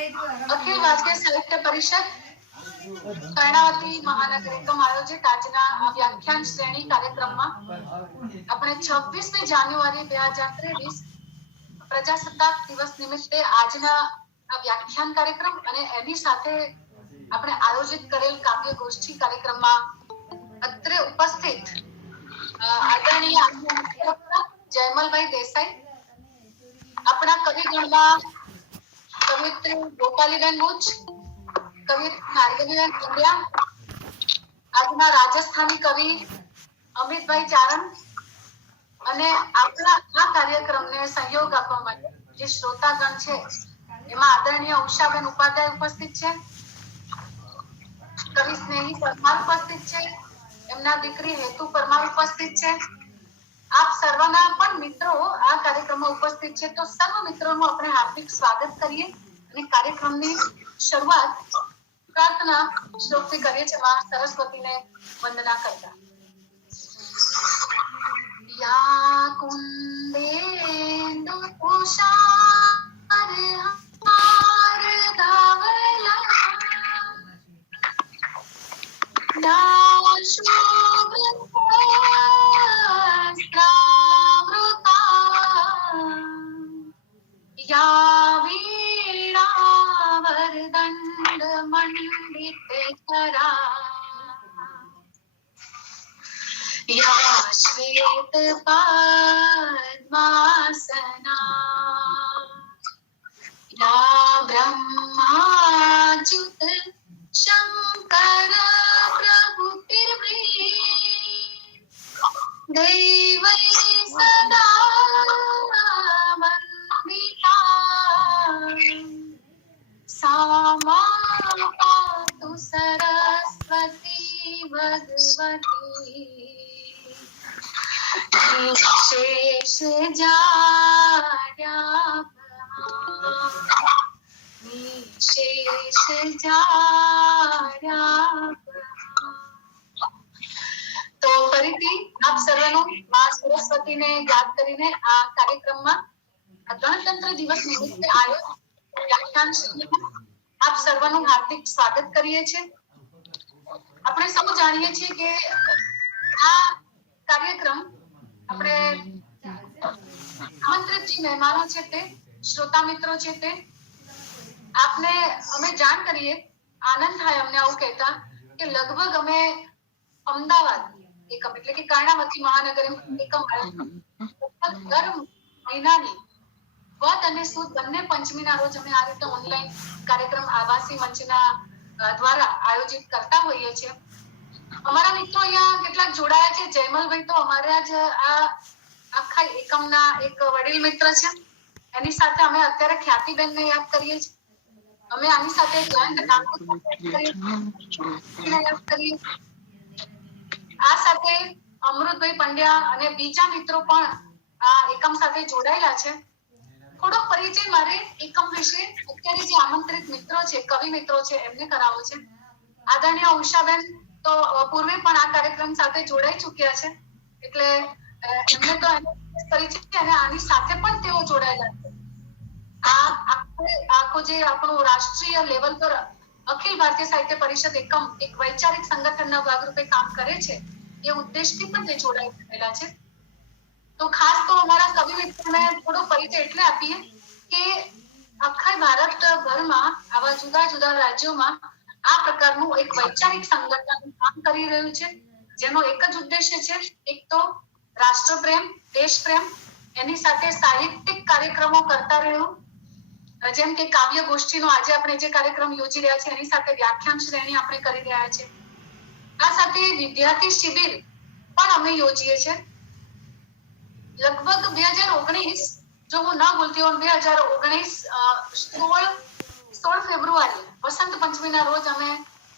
અખિલ ભારતીય સાહિત્ય પરિષદ કર્ણાવતી મહાનગર એકમ આયોજિત આજના આ વ્યાખ્યાન શ્રેણી કાર્યક્રમમાં આપણે 26મી જાન્યુઆરી 2023 પ્રજાસત્તાક દિવસ નિમિત્તે આજના આ વ્યાખ્યાન કાર્યક્રમ અને એની સાથે આપણે આયોજિત કરેલ કાવ્ય ગોષ્ઠી કાર્યક્રમમાં અત્રે ઉપસ્થિત આદરણીય જયમલભાઈ દેસાઈ, આપણા કવિગણમાં કવિયત્રી ગોપાલીબેન બુચ, કવિયત્રી નાર્ગલીબેન પંડ્યા, આજના રાજસ્થાની કવિ અમિતભાઈ ચારણ અને આપણા આ કાર્યક્રમને સહયોગ આપવા માટે જે શ્રોતાગણ છે એમાં આદરણીય ઉષાબેન ઉપાધ્યાય ઉપસ્થિત છે, કવિ સ્નેહી પરમાર ઉપસ્થિત છે, એમના દીકરી હેતુ પરમાર ઉપસ્થિત છે. આપ સર્વના પણ મિત્રો આ કાર્યક્રમમાં ઉપસ્થિત છે, તો સર્વ મિત્રોનું આપણે હાર્દિક સ્વાગત કરીએ અને કાર્યક્રમની શરૂઆત પ્રાર્થના શ્લોકથી કરીએ છીએ. માં સરસ્વતીને વંદના કરતા. યા કુંદેન્દુ તુષાર હાર ધવલા ના શોભસ્ત્રાવૃતા યા વીણા વરદંડ મંડિતકરા યા શ્વેત પદ્માસના યા બ્રહ્માચ્યુત શંકર પ્રભુતિર્વૃ દૈવૈ સદા વંદિતા સા મા પાતુ સરસ્વતી ભગવતી નિશેષ તો ફરીથી આપ સર્વનું માં સરસ્વતીને યાદ કરીને આ કાર્યક્રમમાં ગણતંત્ર દિવસ નિમિત્તે આયોજિત વ્યાખ્યાન આપ સર્વનું હાર્દિક સ્વાગત કરીએ છીએ. આપણે સૌ જાણીએ છીએ કે આ કાર્યક્રમ આપણે આમંત્રિત જે મહેમાનો છે તે શ્રોતા મિત્રો છે તે આપને અમે જાણ કરીએ, આનંદ થાય અમને આવું કહેતા કે લગભગ અમે અમદાવાદ એકમ એટલે કે કર્ણાવતી મહાનગર એકમ દર મહિનાની વદ અને સુદ બંને પંચમીના રોજ અમે આ રીતે ઓનલાઈન કાર્યક્રમ આવાસી મંચના દ્વારા આયોજિત કરતા હોઈએ છીએ. અમારા મિત્રો અહીંયા કેટલાક જોડાયા છે. જયમલભાઈ તો અમારા જ આ આખા એકમના એક વડીલ મિત્ર છે. એની સાથે અમે અત્યારે ખ્યાતિબેનને યાદ કરીએ છીએ. અમે આની સાથે જોઈન્ટ આ સાથે અમૃતભાઈ પંડ્યા અને બીજા મિત્રો પણ આ એકમ સાથે જોડાયેલા છે. થોડો પરિચય મારે એકમ વિશે અત્યારે જે આમંત્રિત મિત્રો છે, કવિ મિત્રો છે, એમને કરાવો છે. આદરણીય ઉષાબેન તો પૂર્વે પણ આ કાર્યક્રમ સાથે જોડાઈ ચૂક્યા છે, એટલે એમને તો પરિચય અને આની સાથે પણ તેઓ જોડાયેલા છે. આ આખો જે આપણું રાષ્ટ્રીય લેવલ પર અખિલ ભારતીય સાહિત્ય પરિષદ એકમ એક વૈચારિક સંગઠનના ભાગરૂપે કામ કરે છે, એ ઉદ્દેશથી પણ તે જોડાયેલા છે. તો ખાસ તો અમારા કવિ મિત્રોને થોડો પરિચય એટલે આપીએ કે આખા ભારતભરમાં આવા જુદા જુદા રાજ્યોમાં આ પ્રકારનું એક વૈચારિક સંગઠન કામ કરી રહ્યું છે, જેનો એક જ ઉદ્દેશ્ય છે, એક તો રાષ્ટ્રપ્રેમ, દેશપ્રેમ, એની સાથે સાહિત્યિક કાર્યક્રમો કરતા રહ્યું. જેમ કે કાવ્ય ગોષ્ઠીનો આજે આપણે જે કાર્યક્રમ યોજી રહ્યા છે એની સાથે વ્યાખ્યાન શ્રેણી આપણે કરી રહ્યા છે. આ સાથે વિદ્યાર્થી શિબિર પણ અમે યોજીએ છીએ. લગભગ 2019 જો હું ન ભૂલતી હોઉં 2019 16 ફેબ્રુઆરી વસંત પંચમીના રોજ અમે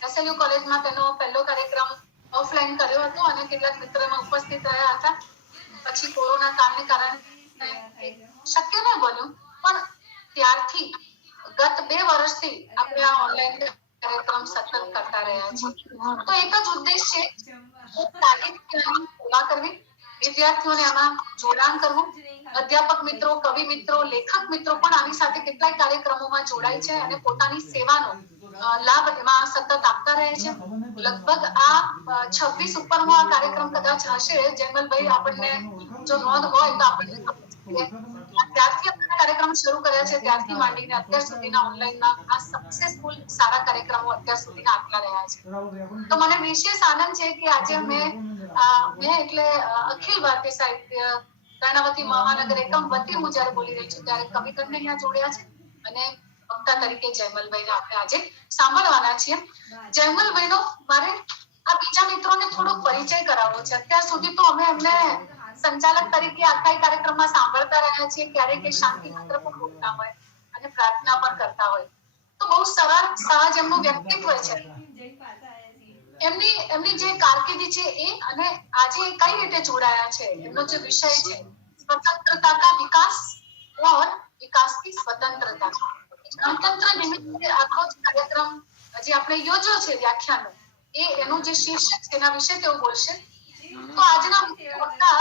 એસએલયુ કોલેજમાં તેનો પહેલો કાર્યક્રમ ઓફલાઈન કર્યો હતો અને કેટલાક મિત્રો એમાં ઉપસ્થિત રહ્યા હતા. પછી કોરોના કાળને કારણે શક્ય ન બન્યું, પણ ત્યારથી ગત 2 વર્ષથી આપણે આ ઓનલાઈન કાર્યક્રમ સતત કરતા રહ્યા છીએ. તો એક જ ઉદ્દેશ છે સાહિત્યની સેવા કરવી, વિદ્યાર્થીઓને આમાં જોડાણ કરવું. અધ્યાપક મિત્રો, કવિ મિત્રો, લેખક મિત્રો પણ આની સાથે કેટલાય કાર્યક્રમોમાં જોડાય છે અને પોતાની સેવાનો લાભ એમાં સતત આપતા રહે છે. લગભગ આ 26 ઉપરનો આ કાર્યક્રમ કદાચ હશે. જયમલભાઈ આપણને જો નોંધ હોય તો આપણને ત્યારથી આપણે કાર્યક્રમ શરૂ કર્યા છે ત્યારથી માંડીને અત્યાર સુધીના ઓનલાઈનમાં આ સક્સેસફુલ સારા કાર્યક્રમો અત્યાર સુધીના આટલા રહ્યા છે. તો મને વિશેષ આનંદ છે કે આજે મેં એટલે અખિલ ભારતીય સાહિત્ય કર્ણાવતી મહાનગર એકમ વતી હું જયારે બોલી રહી છું ત્યારે કવિગણને અહીંયા જોડ્યા છે અને વક્તા તરીકે જયમલભાઈને આપણે આજે સાંભળવાના છીએ. જયમલભાઈનો મારે આ બીજા મિત્રોને થોડો પરિચય કરાવવો છે. અત્યાર સુધી તો અમે એમને સંચાલક તરીકે આખા કાર્યક્રમમાં સાંભળતા રહ્યા છીએ. ક્યારેક એ શાંતિ મંત્ર પણ બોલતા હોય અને પ્રાર્થના પણ કરતા હોય. તો બહુ સરળ સહજ એમનું વ્યક્તિત્વ છે. એમની જે કારકિર્દી છે એ અને આજે કઈ રીતે જોડાયા છે, એમનો જે વિષય છે स्वतंत्रता का विकास और विकास की स्वतंत्रता. ગણતંત્ર નિમિત્તે આખો કાર્યક્રમ જે આપણે યોજ્યો છે વ્યાખ્યાનો એ એનું જે શીર્ષક છે એના વિશે તેઓ બોલશે. તો આજના વક્તા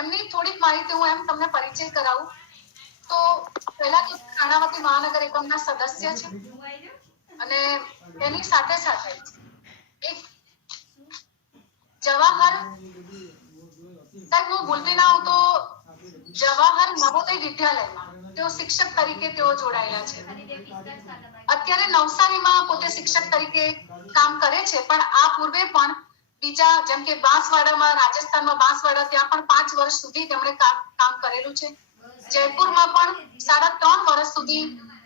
એમની થોડીક માહિતી હું એમ તમને પરિચય કરાવું તો પહેલા તો કર્ણાવતી મહાનગર એકમના સદસ્ય છે અને એની સાથે સાથે એક જવાહર સાહેબ હું ભૂલતી ના હોઉં તો જવાહર નવોદય વિદ્યાલયમાં તેઓ શિક્ષક તરીકે તેઓ જોડાયેલા છે. અત્યારે નવસારીમાં પોતે શિક્ષક તરીકે કામ કરે છે પણ આ પૂર્વે પણ બીજા જેમ કે બાંસવાડામાં, રાજસ્થાનમાં બાંસવાડા ત્યાં પણ 5 વર્ષ સુધી તેમણે કામ કરેલું છે. જયપુરમાં પણ 3.5 વર્ષ સુધી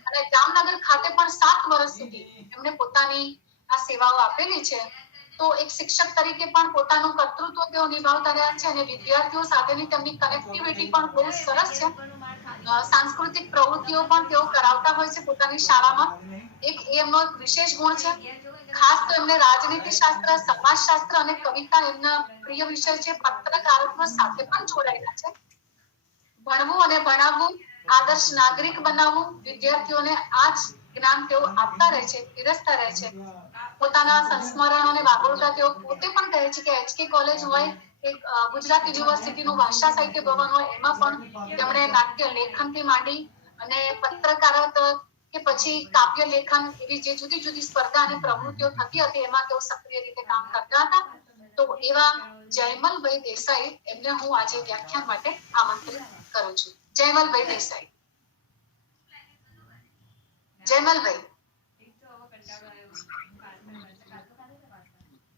અને જામનગર ખાતે પણ 7 વર્ષ સુધી એમણે પોતાની આ સેવાઓ આપેલી છે. તો એક શિક્ષક તરીકે પણ પોતાનું કર્તૃત્વ તેઓ નિભાવતા રહ્યા છે અને વિદ્યાર્થીઓ સાથેની તેમની કનેક્ટિવિટી પણ બહુ સરસ છે. સાંસ્કૃતિક પ્રવૃત્તિઓ પણ તેઓ કરાવતા હોય છે પોતાની શાળામાં. એક એમનો વિશેષ ગુણ છે. ખાસ તો એમને રાજનીતિ શાસ્ત્ર, સમાજશાસ્ત્ર અને કવિતા એમના પ્રિય વિષય છે. પત્રકારત્વ સાથે પણ જોડાયેલા છે. ભણવું અને ભણાવવું, આદર્શ નાગરિક બનાવવું, વિદ્યાર્થીઓને આ જ જ્ઞાન તેઓ આપતા રહે છે, પીરસતા રહે છે. પોતાના સંસ્મરણોને વાગોળતા તેઓ પોતે પણ કહે છે કે એચકે કોલેજ હોય કે ગુજરાત યુનિવર્સિટીનું ભાષા સાહિત્ય ભવન હોય એમાં પણ તેમણે નાટ્ય લેખનથી માંડી અને પત્રકારત્વ કે પછી કાવ્ય લેખન એવી જે જુદી જુદી સ્પર્ધા અને પ્રવૃત્તિઓ થતી હતી એમાં તેઓ સક્રિય રીતે કામ કરતા હતા. તો એવા જયમલભાઈ દેસાઈ એમને હું આજે વ્યાખ્યાન માટે આમંત્રિત કરું છું. જયમલભાઈ દેસાઈ. જયમલભાઈ.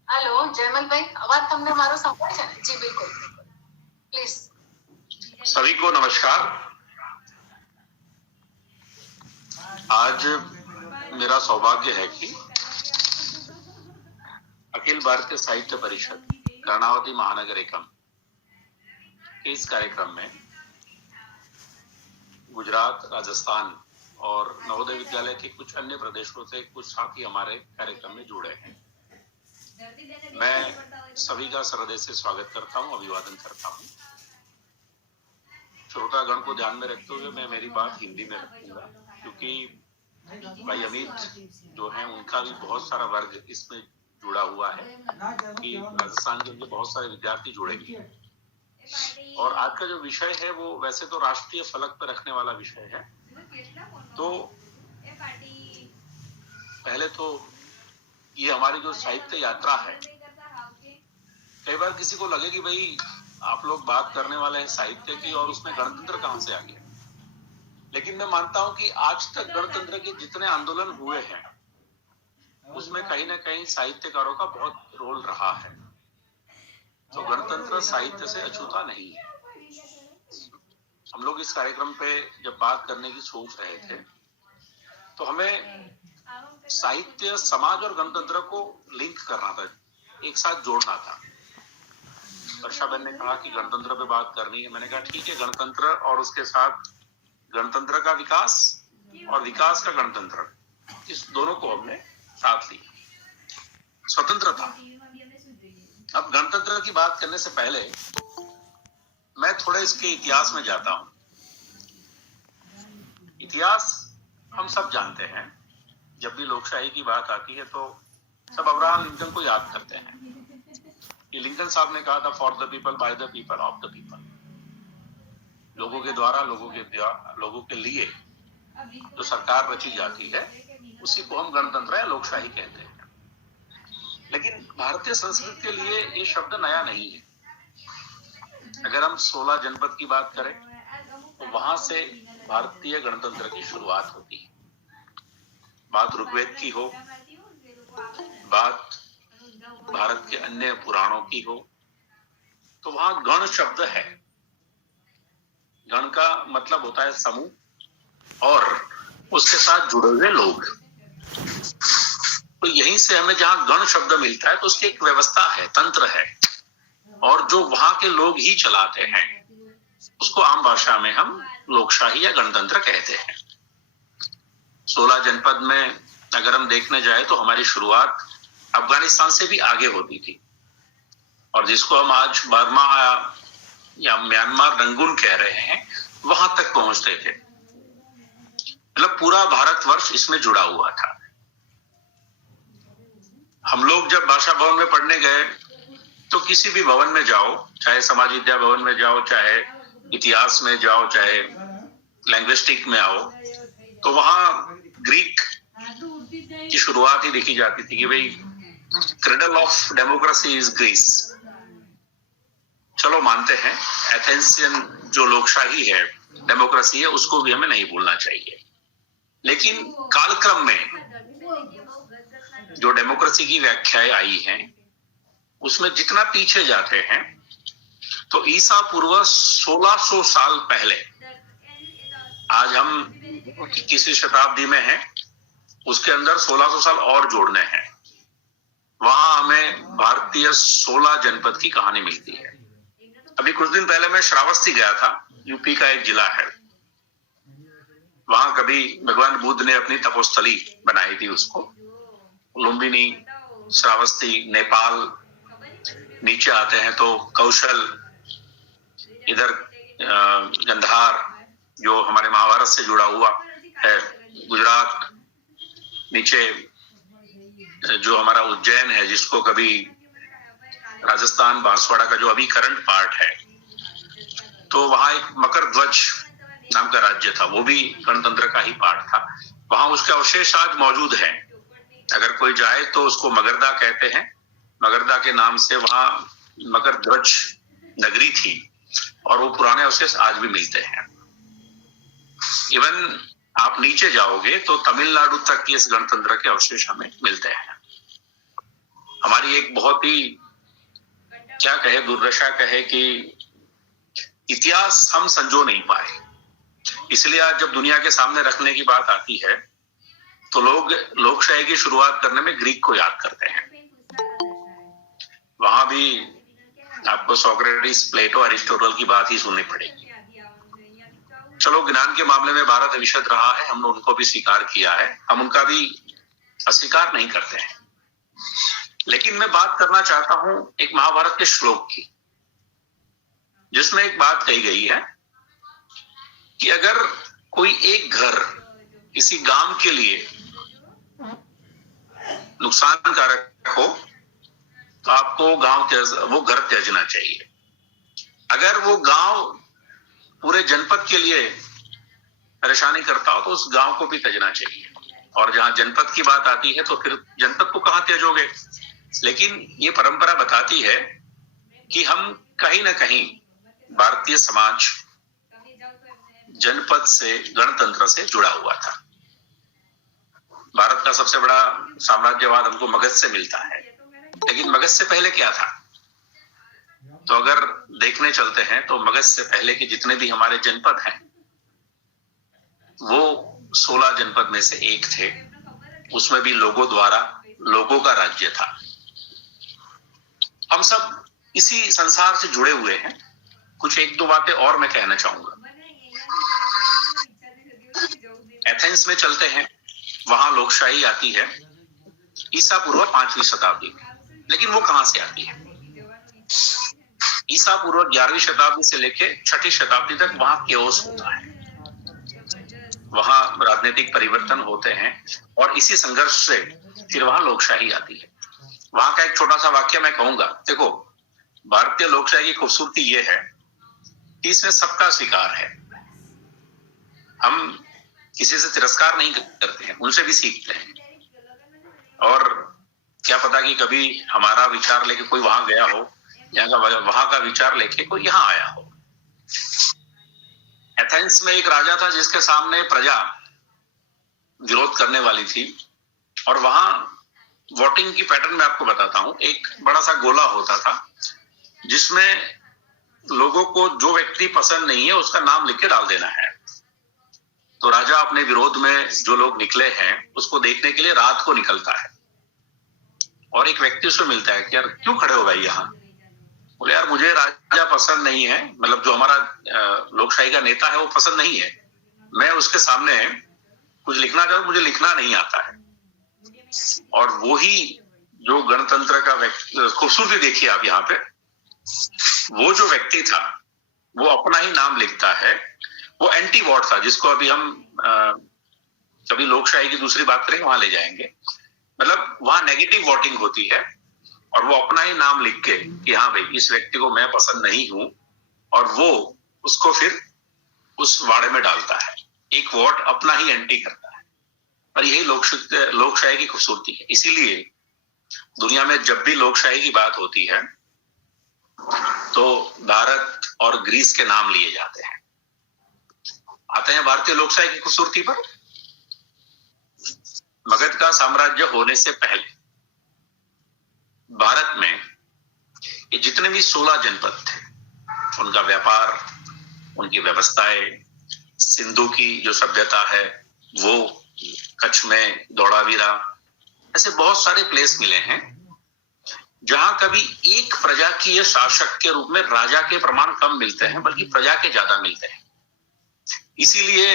हेलो जयमल भाई, आवाज तुमने मारो संभल है? जी बिल्कुल, प्लीज. सभी को नमस्कार. आज मेरा सौभाग्य है कि अखिल भारतीय साहित्य परिषद कर्णावती महानगर एकम के इस कार्यक्रम में गुजरात, राजस्थान और नवोदय विद्यालय के कुछ अन्य प्रदेशों से कुछ साथी हमारे कार्यक्रम में जुड़े हैं. मैं सभी का हृदय से स्वागत करता हूं, अभिवादन करता हूं. श्रोतागण को ध्यान में रखते हुए मैं मेरी बात हिंदी में रखूंगा क्योंकि भाई अमित जो है उनका भी बहुत सारा वर्ग इसमें जुड़ा हुआ है कि राजस्थान के उनके बहुत सारे विद्यार्थी जुड़ेंगे. और आज का जो विषय है वो वैसे तो राष्ट्रीय फलक पर रखने वाला विषय है. तो पहले तो ये हमारी जो साहित्य यात्रा है, कई बार किसी को लगे कि भाई आप लोग बात करने वाले हैं साहित्य की और उसमें गणतंत्र कहां से आ गया. लेकिन मैं मानता हूं कि आज तक गणतंत्र के जितने आंदोलन हुए हैं उसमें कहीं ना कहीं साहित्यकारों का बहुत रोल रहा है. तो गणतंत्र साहित्य से अछूता नहीं है. हम लोग इस कार्यक्रम पे जब बात करने की सोच रहे थे तो हमें साहित्य, समाज और गणतंत्र को लिंक करना था, एक साथ जोड़ना था. वर्षाबेन ने कहा कि गणतंत्र पे बात करनी है. मैंने कहा ठीक है, गणतंत्र और उसके साथ गणतंत्र का विकास और विकास का गणतंत्र, इस दोनों को हमने साथ लिया. स्वतंत्रता. अब गणतंत्र की बात करने से पहले मैं थोड़ा इसके इतिहास में जाता हूं. इतिहास हम सब जानते हैं. जब भी लोकशाही की बात आती है तो सब अब्राहम लिंकन को याद करते हैं. ये लिंकन साहब ने कहा था, for the people, by the people, of the people. लोगों के द्वारा, लोगों के लिए जो सरकार रची जाती है उसी को हम गणतंत्र या लोकशाही कहते हैं। लेकिन भारतीय संस्कृति के लिए ये शब्द नया नहीं है। अगर हम 16 जनपद की बात करें तो वहां से भारतीय गणतंत्र की शुरुआत होती है। बात ऋग्वेद की हो, बात भारत के अन्य पुराणों की हो, तो वहां गण शब्द है। गण का मतलब होता है समूह और उसके साथ जुड़े हुए लोग। तो यहीं से हमें जहां गण शब्द मिलता है तो उसकी एक व्यवस्था है, तंत्र है, और जो वहां के लोग ही चलाते हैं उसको आम भाषा में हम लोकशाही या गणतंत्र कहते हैं। 16 जनपद में अगर हम देखने जाए तो हमारी शुरुआत अफगानिस्तान से भी आगे होती थी, और जिसको हम आज बर्मा या म्यांमार रंगून कह रहे हैं, वहां तक पहुंचते थे। मतलब पूरा भारतवर्ष इसमें जुड़ा हुआ था। हम लोग जब भाषा भवन में पढ़ने गए तो किसी भी भवन में जाओ, चाहे समाज विद्या भवन में जाओ, चाहे इतिहास में जाओ, चाहे लैंग्विस्टिक में आओ, तो वहां ग्रीक की शुरुआत ही देखी जाती थी कि भाई cradle of democracy is Greece. चलो मानते हैं एथेंसियन जो लोकशाही है, डेमोक्रेसी है, उसको भी हमें नहीं भूलना चाहिए। लेकिन कालक्रम में जो डेमोक्रेसी की व्याख्याएं आई हैं उसमें जितना पीछे जाते हैं तो ईसा पूर्व 1600 साल पहले, आज हम 21वीं शताब्दी में हैं, उसके अंदर 1600 साल और जोड़ने हैं। वहां हमें भारतीय 16 जनपद की कहानी मिलती है। अभी कुछ दिन पहले मैं श्रावस्ती गया था, यूपी का एक जिला है। वहां कभी भगवान बुद्ध ने अपनी तपोस्थली बनाई थी, उसको लुम्बिनी, श्रावस्ती, नेपाल, नीचे आते हैं तो कौशल, इधर गंधार जो हमारे महाभारत से जुड़ा हुआ है, गुजरात, नीचे जो हमारा उज्जैन है जिसको कभी राजस्थान, बांसवाड़ा का जो अभी करंट पार्ट है, तो वहां एक मकर ध्वज नाम का राज्य था, वो भी गणतंत्र का ही पार्ट था। वहां उसके अवशेष आज मौजूद हैं। अगर कोई जाए तो उसको मगरदा कहते हैं। मगरदा के नाम से वहां मकर ध्वज नगरी थी और वो पुराने अवशेष आज भी मिलते हैं। इवन आप नीचे जाओगे तो तमिलनाडु तक के इस गणतंत्र के अवशेष हमें मिलते हैं। हमारी एक बहुत ही क्या कहे, दुर्दशा कहे कि इतिहास हम संजो नहीं पाए। इसलिए आज जब दुनिया के सामने रखने की बात आती है तो लोग लोकशाही की शुरुआत करने में ग्रीक को याद करते हैं। वहां भी आपको सोक्रेटिस, प्लेटो, अरिस्टोटल की बात ही सुननी पड़ेगी। चलो ज्ञान के मामले में भारत विशद रहा है, हमने उनको भी स्वीकार किया है, हम उनका भी अस्वीकार नहीं करते हैं। लेकिन मैं बात करना चाहता हूं एक महाभारत के श्लोक की, जिसमें एक बात कही गई है कि अगर कोई एक घर किसी गांव के लिए नुकसानकारक हो तो आपको वो घर त्याजना चाहिए। अगर वो गांव पूरे जनपद के लिए परेशानी करता हो तो उस गांव को भी त्याजना चाहिए। और जहां जनपद की बात आती है तो फिर जनपद को कहां त्याजोगे। लेकिन ये परंपरा बताती है कि हम कहीं ना कहीं भारतीय समाज जनपद से, गणतंत्र से जुड़ा हुआ था। भारत का सबसे बड़ा साम्राज्यवाद हमको मगध से मिलता है, लेकिन मगध से पहले क्या था? तो अगर देखने चलते हैं तो मगध से पहले के जितने भी हमारे जनपद हैं वो 16 जनपद में से एक थे। उसमें भी लोगों द्वारा, लोगों का राज्य था। हम सब इसी संसार से जुड़े हुए हैं। कुछ एक दो बातें और मैं कहना चाहूंगा। एथेंस में चलते हैं, वहां लोकशाही आती है ईसा पूर्व 5वीं शताब्दी में। लेकिन वो कहां से आती है? ईसा पूर्व 11वीं शताब्दी से लेके 6ठी शताब्दी तक वहां केओस होता है, वहां राजनीतिक परिवर्तन होते हैं और इसी संघर्ष से फिर वहां लोकशाही आती है। वहां का एक छोटा सा वाक्य मैं कहूंगा। देखो, भारतीय लोकशाही की खूबसूरती ये है कि इसमें सबका स्वीकार है। हम किसी से तिरस्कार नहीं करते हैं, उनसे भी सीखते हैं। और क्या पता कि कभी हमारा विचार लेके कोई वहां गया हो, वहां का विचार लेके कोई यहाँ आया हो। एथेंस में एक राजा था जिसके सामने प्रजा विरोध करने वाली थी, और वहां वोटिंग की पैटर्न में आपको बताता हूं। एक बड़ा सा गोला होता था जिसमें लोगों को जो व्यक्ति पसंद नहीं है उसका नाम लिख के डाल देना है। तो राजा अपने विरोध में जो लोग निकले हैं उसको देखने के लिए रात को निकलता है, और एक व्यक्ति उससे मिलता है कि यार क्यों खड़े हो भाई यहाँ? बोले यार मुझे राजा पसंद नहीं है, मतलब जो हमारा लोकशाही का नेता है वो पसंद नहीं है, मैं उसके सामने कुछ लिखना चाहूं, मुझे लिखना नहीं आता है। और वो ही जो गणतंत्र का खूबसूरती देखिए आप यहाँ पे, वो जो व्यक्ति था वो अपना ही नाम लिखता है। वो एंटी वोट था, जिसको अभी हम कभी लोकशाही की दूसरी बात करेंगे वहां ले जाएंगे। मतलब वहां नेगेटिव वोटिंग होती है, और वो अपना ही नाम लिख के कि हाँ भाई इस व्यक्ति को मैं पसंद नहीं हूं, और वो उसको फिर उस वाड़े में डालता है। एक वोट अपना ही एंटी करता है। और यही लोकशाही की खूबसूरती है। इसीलिए दुनिया में जब भी लोकशाही की बात होती है तो भारत और ग्रीस के नाम लिए जाते हैं। आते हैं भारतीय लोकशाही की खूबसूरती पर। मगध का साम्राज्य होने से पहले भारत में ये जितने भी 16 जनपद थे, उनका व्यापार, उनकी व्यवस्थाएं, सिंधु की जो सभ्यता है वो, कच्छ में धोलावीरा, ऐसे बहुत सारे प्लेस मिले हैं जहां कभी एक प्रजा की शासक के रूप में राजा के प्रमाण कम मिलते हैं, बल्कि प्रजा के ज्यादा मिलते हैं। इसीलिए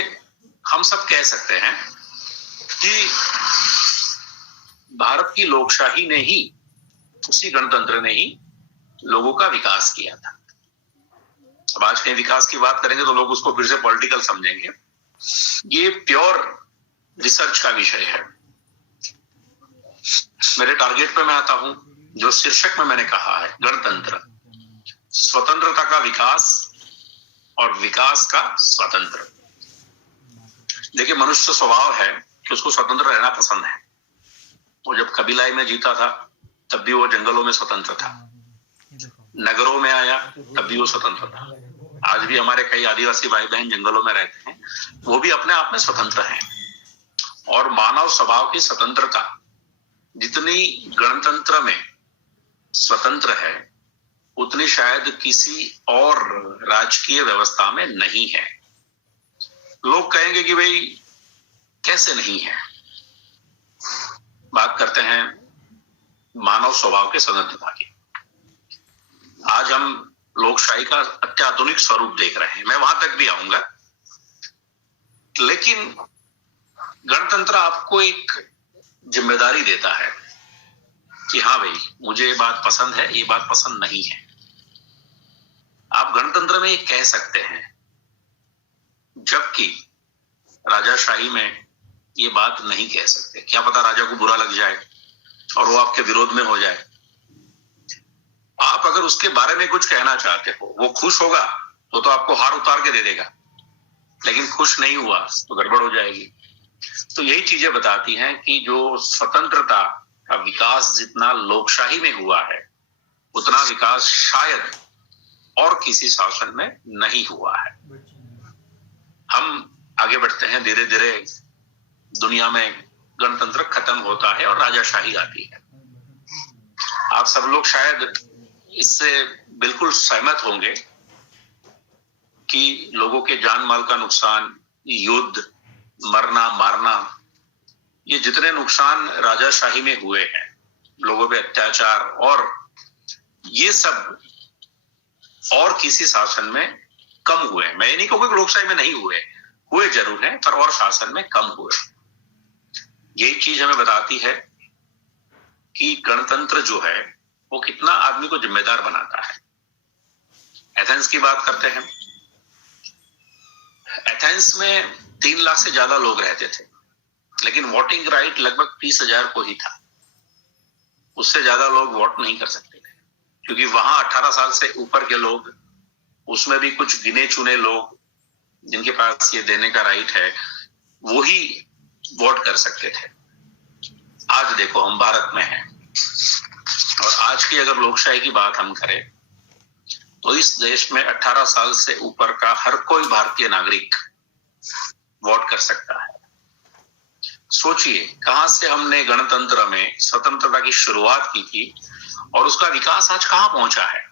हम सब कह सकते हैं कि भारत की लोकशाही ने ही, उसी गणतंत्र ने ही लोगों का विकास किया था। अब आज कहीं विकास की बात करेंगे तो लोग उसको फिर से पॉलिटिकल समझेंगे। ये प्योर रिसर्च का विषय है। मेरे टारगेट पे मैं आता हूं, जो शीर्षक में मैंने कहा है गणतंत्र, स्वतंत्रता का विकास और विकास का स्वतंत्र। देखिए, मनुष्य स्वभाव है कि उसको स्वतंत्र रहना पसंद है। वो जब कबीलाई में जीता था तब भी वो जंगलों में स्वतंत्र था, नगरों में आया तब भी वो स्वतंत्र था। आज भी हमारे कई आदिवासी भाई बहन जंगलों में रहते हैं, वो भी अपने आप में स्वतंत्र हैं। और मानव स्वभाव की स्वतंत्रता जितनी गणतंत्र में स्वतंत्र है, उतनी शायद किसी और राजकीय व्यवस्था में नहीं है। लोग कहेंगे कि भाई कैसे नहीं है। बात करते हैं मानव स्वभाव के स्वतंत्रता की। आज हम लोकशाही का अत्याधुनिक स्वरूप देख रहे हैं, मैं वहां तक भी आऊंगा। लेकिन गणतंत्र आपको एक जिम्मेदारी देता है कि हाँ भाई मुझे ये बात पसंद है, ये बात पसंद नहीं है। आप गणतंत्र में ये कह सकते हैं, जबकि राजाशाही में ये बात नहीं कह सकते। क्या पता राजा को बुरा लग जाए और वो आपके विरोध में हो जाए। आप अगर उसके बारे में कुछ कहना चाहते हो, वो खुश होगा तो आपको हार उतार के दे देगा, लेकिन खुश नहीं हुआ तो गड़बड़ हो जाएगी। तो यही चीजें बताती हैं कि जो स्वतंत्रता का विकास जितना लोकशाही में हुआ है, उतना विकास शायद और किसी शासन में नहीं हुआ है। हम आगे बढ़ते हैं, धीरे धीरे दुनिया में गणतंत्र खत्म होता है और राजाशाही आती है। आप सब लोग शायद इससे बिल्कुल सहमत होंगे कि लोगों के जान माल का नुकसान, युद्ध, मरना मारना, ये जितने नुकसान राजाशाही में हुए हैं, लोगों पे अत्याचार, और ये सब और किसी शासन में कम हुए। मैं ये नहीं कहूंगा कि लोकशाही में नहीं हुए जरूर हैं, पर और शासन में कम हुए। यही चीज हमें बताती है कि गणतंत्र जो है वो कितना आदमी को जिम्मेदार बनाता है। एथेंस की बात करते हैं। एथेंस में 3 लाख से ज्यादा लोग रहते थे, लेकिन वोटिंग राइट लगभग 30,000 को ही था। उससे ज्यादा लोग वोट नहीं कर सकते थे। क्योंकि वहां 18 साल से ऊपर के लोग, उसमें भी कुछ गिने चुने लोग जिनके पास ये देने का राइट है, वो ही वोट कर सकते थे। आज देखो हम भारत में हैं, और आज की अगर लोकशाही की बात हम करें तो इस देश में 18 साल से ऊपर का हर कोई भारतीय नागरिक वोट कर सकता है। सोचिए कहां से हमने गणतंत्र में स्वतंत्रता की शुरुआत की थी और उसका विकास आज कहां पहुंचा है।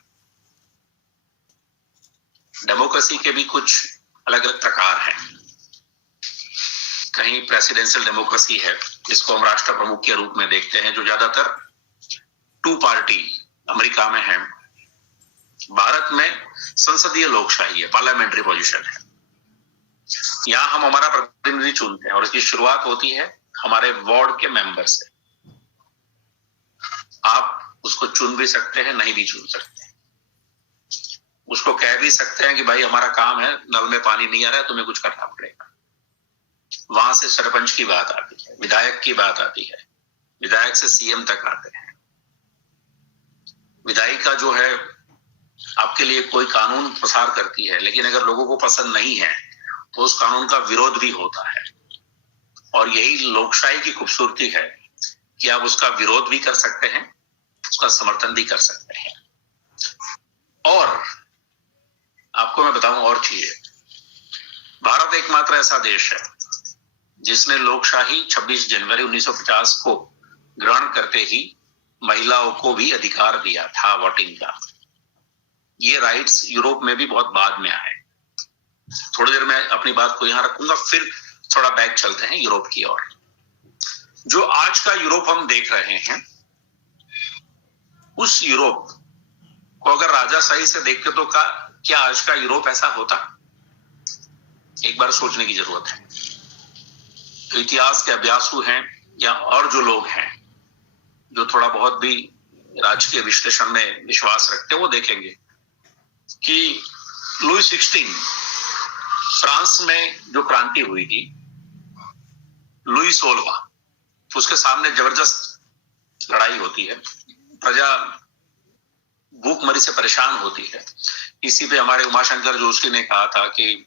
डेमोक्रेसी के भी कुछ अलग अलग प्रकार हैं। कहीं प्रेसिडेंशियल डेमोक्रेसी है, जिसको हम राष्ट्र प्रमुख के रूप में देखते हैं, जो ज्यादातर टू पार्टी अमेरिका में है। भारत में संसदीय लोकशाही है, पार्लियामेंट्री पोजीशन है। यहां हम हमारा प्रतिनिधि चुनते हैं और इसकी शुरुआत होती है हमारे वार्ड के मेंबर से। आप उसको चुन भी सकते हैं, नहीं भी चुन सकते हैं। उसको कह भी सकते हैं कि भाई हमारा काम है, नल में पानी नहीं आ रहा है, तुम्हें कुछ करना पड़ेगा। वहां से सरपंच की बात आती है, विधायक की बात आती है, विधायक से सीएम तक आते हैं। विधायिका जो है आपके लिए कोई कानून प्रसार करती है, लेकिन अगर लोगों को पसंद नहीं है तो उस कानून का विरोध भी होता है। और यही लोकशाही की खूबसूरती है कि आप उसका विरोध भी कर सकते हैं, उसका समर्थन भी कर सकते हैं। और आपको मैं बताऊं और चीजें, भारत एकमात्र ऐसा देश है जिसने लोकशाही 26 जनवरी 1950 को ग्रहण करते ही महिलाओं को भी अधिकार दिया था वोटिंग का। ये राइट्स यूरोप में भी बहुत बाद में आए। थोड़ी देर में अपनी बात को यहां रखूंगा, फिर थोड़ा बैक चलते हैं यूरोप की ओर। जो आज का यूरोप हम देख रहे हैं, उस यूरोप को अगर राजाशाही से देखते तो क्या आज का यूरोप ऐसा होता? एक बार सोचने की जरूरत है। तो इतिहास के अभ्यासु हैं या और जो लोग हैं जो थोड़ा बहुत भी राजकीय विश्लेषण में विश्वास रखते हैं, वो देखेंगे कि लुई 16 फ्रांस में जो क्रांति हुई थी, लुई 16 उसके सामने जबरदस्त लड़ाई होती है, प्रजा भूखमरी से परेशान होती है। इसी पे हमारे उमाशंकर जोशी ने कहा था कि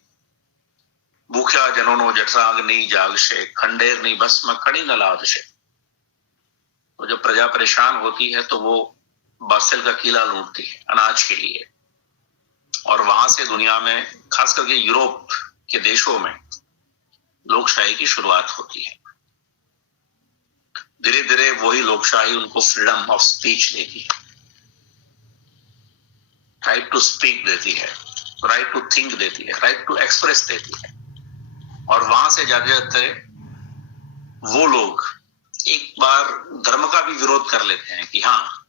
भूख्या जनोनो जठराग्नि जागशे, खंडेरनी भस्म कड़ी न लादशे। तो जब प्रजा परेशान होती है तो वो बासेल का किला लूटती है अनाज के लिए, और वहां से दुनिया में, खास करके यूरोप के देशों में, लोकशाही की शुरुआत होती है। धीरे धीरे वही लोकशाही उनको फ्रीडम ऑफ स्पीच देती है, राइट टू स्पीक देती है, राइट टू थिंक देती है, राइट टू एक्सप्रेस देती है। और वहां से जाते जाते वो लोग एक बार धर्म का भी विरोध कर लेते हैं कि हाँ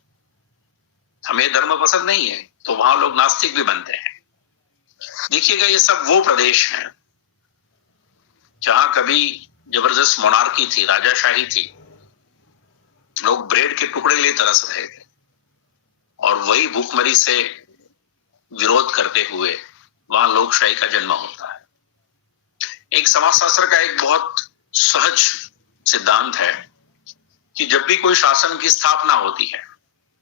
हमें धर्म पसंद नहीं है, तो वहां लोग नास्तिक भी बनते हैं। देखिएगा ये सब वो प्रदेश हैं जहां कभी जबरदस्त मोनार्की थी, राजाशाही थी, लोग ब्रेड के टुकड़े के लिए तरस रहे थे, और वही भूखमरी से विरोध करते हुए वहां लोकशाही का जन्म होता है। एक समाजशास्त्र का एक बहुत सहज सिद्धांत है कि जब भी कोई शासन की स्थापना होती है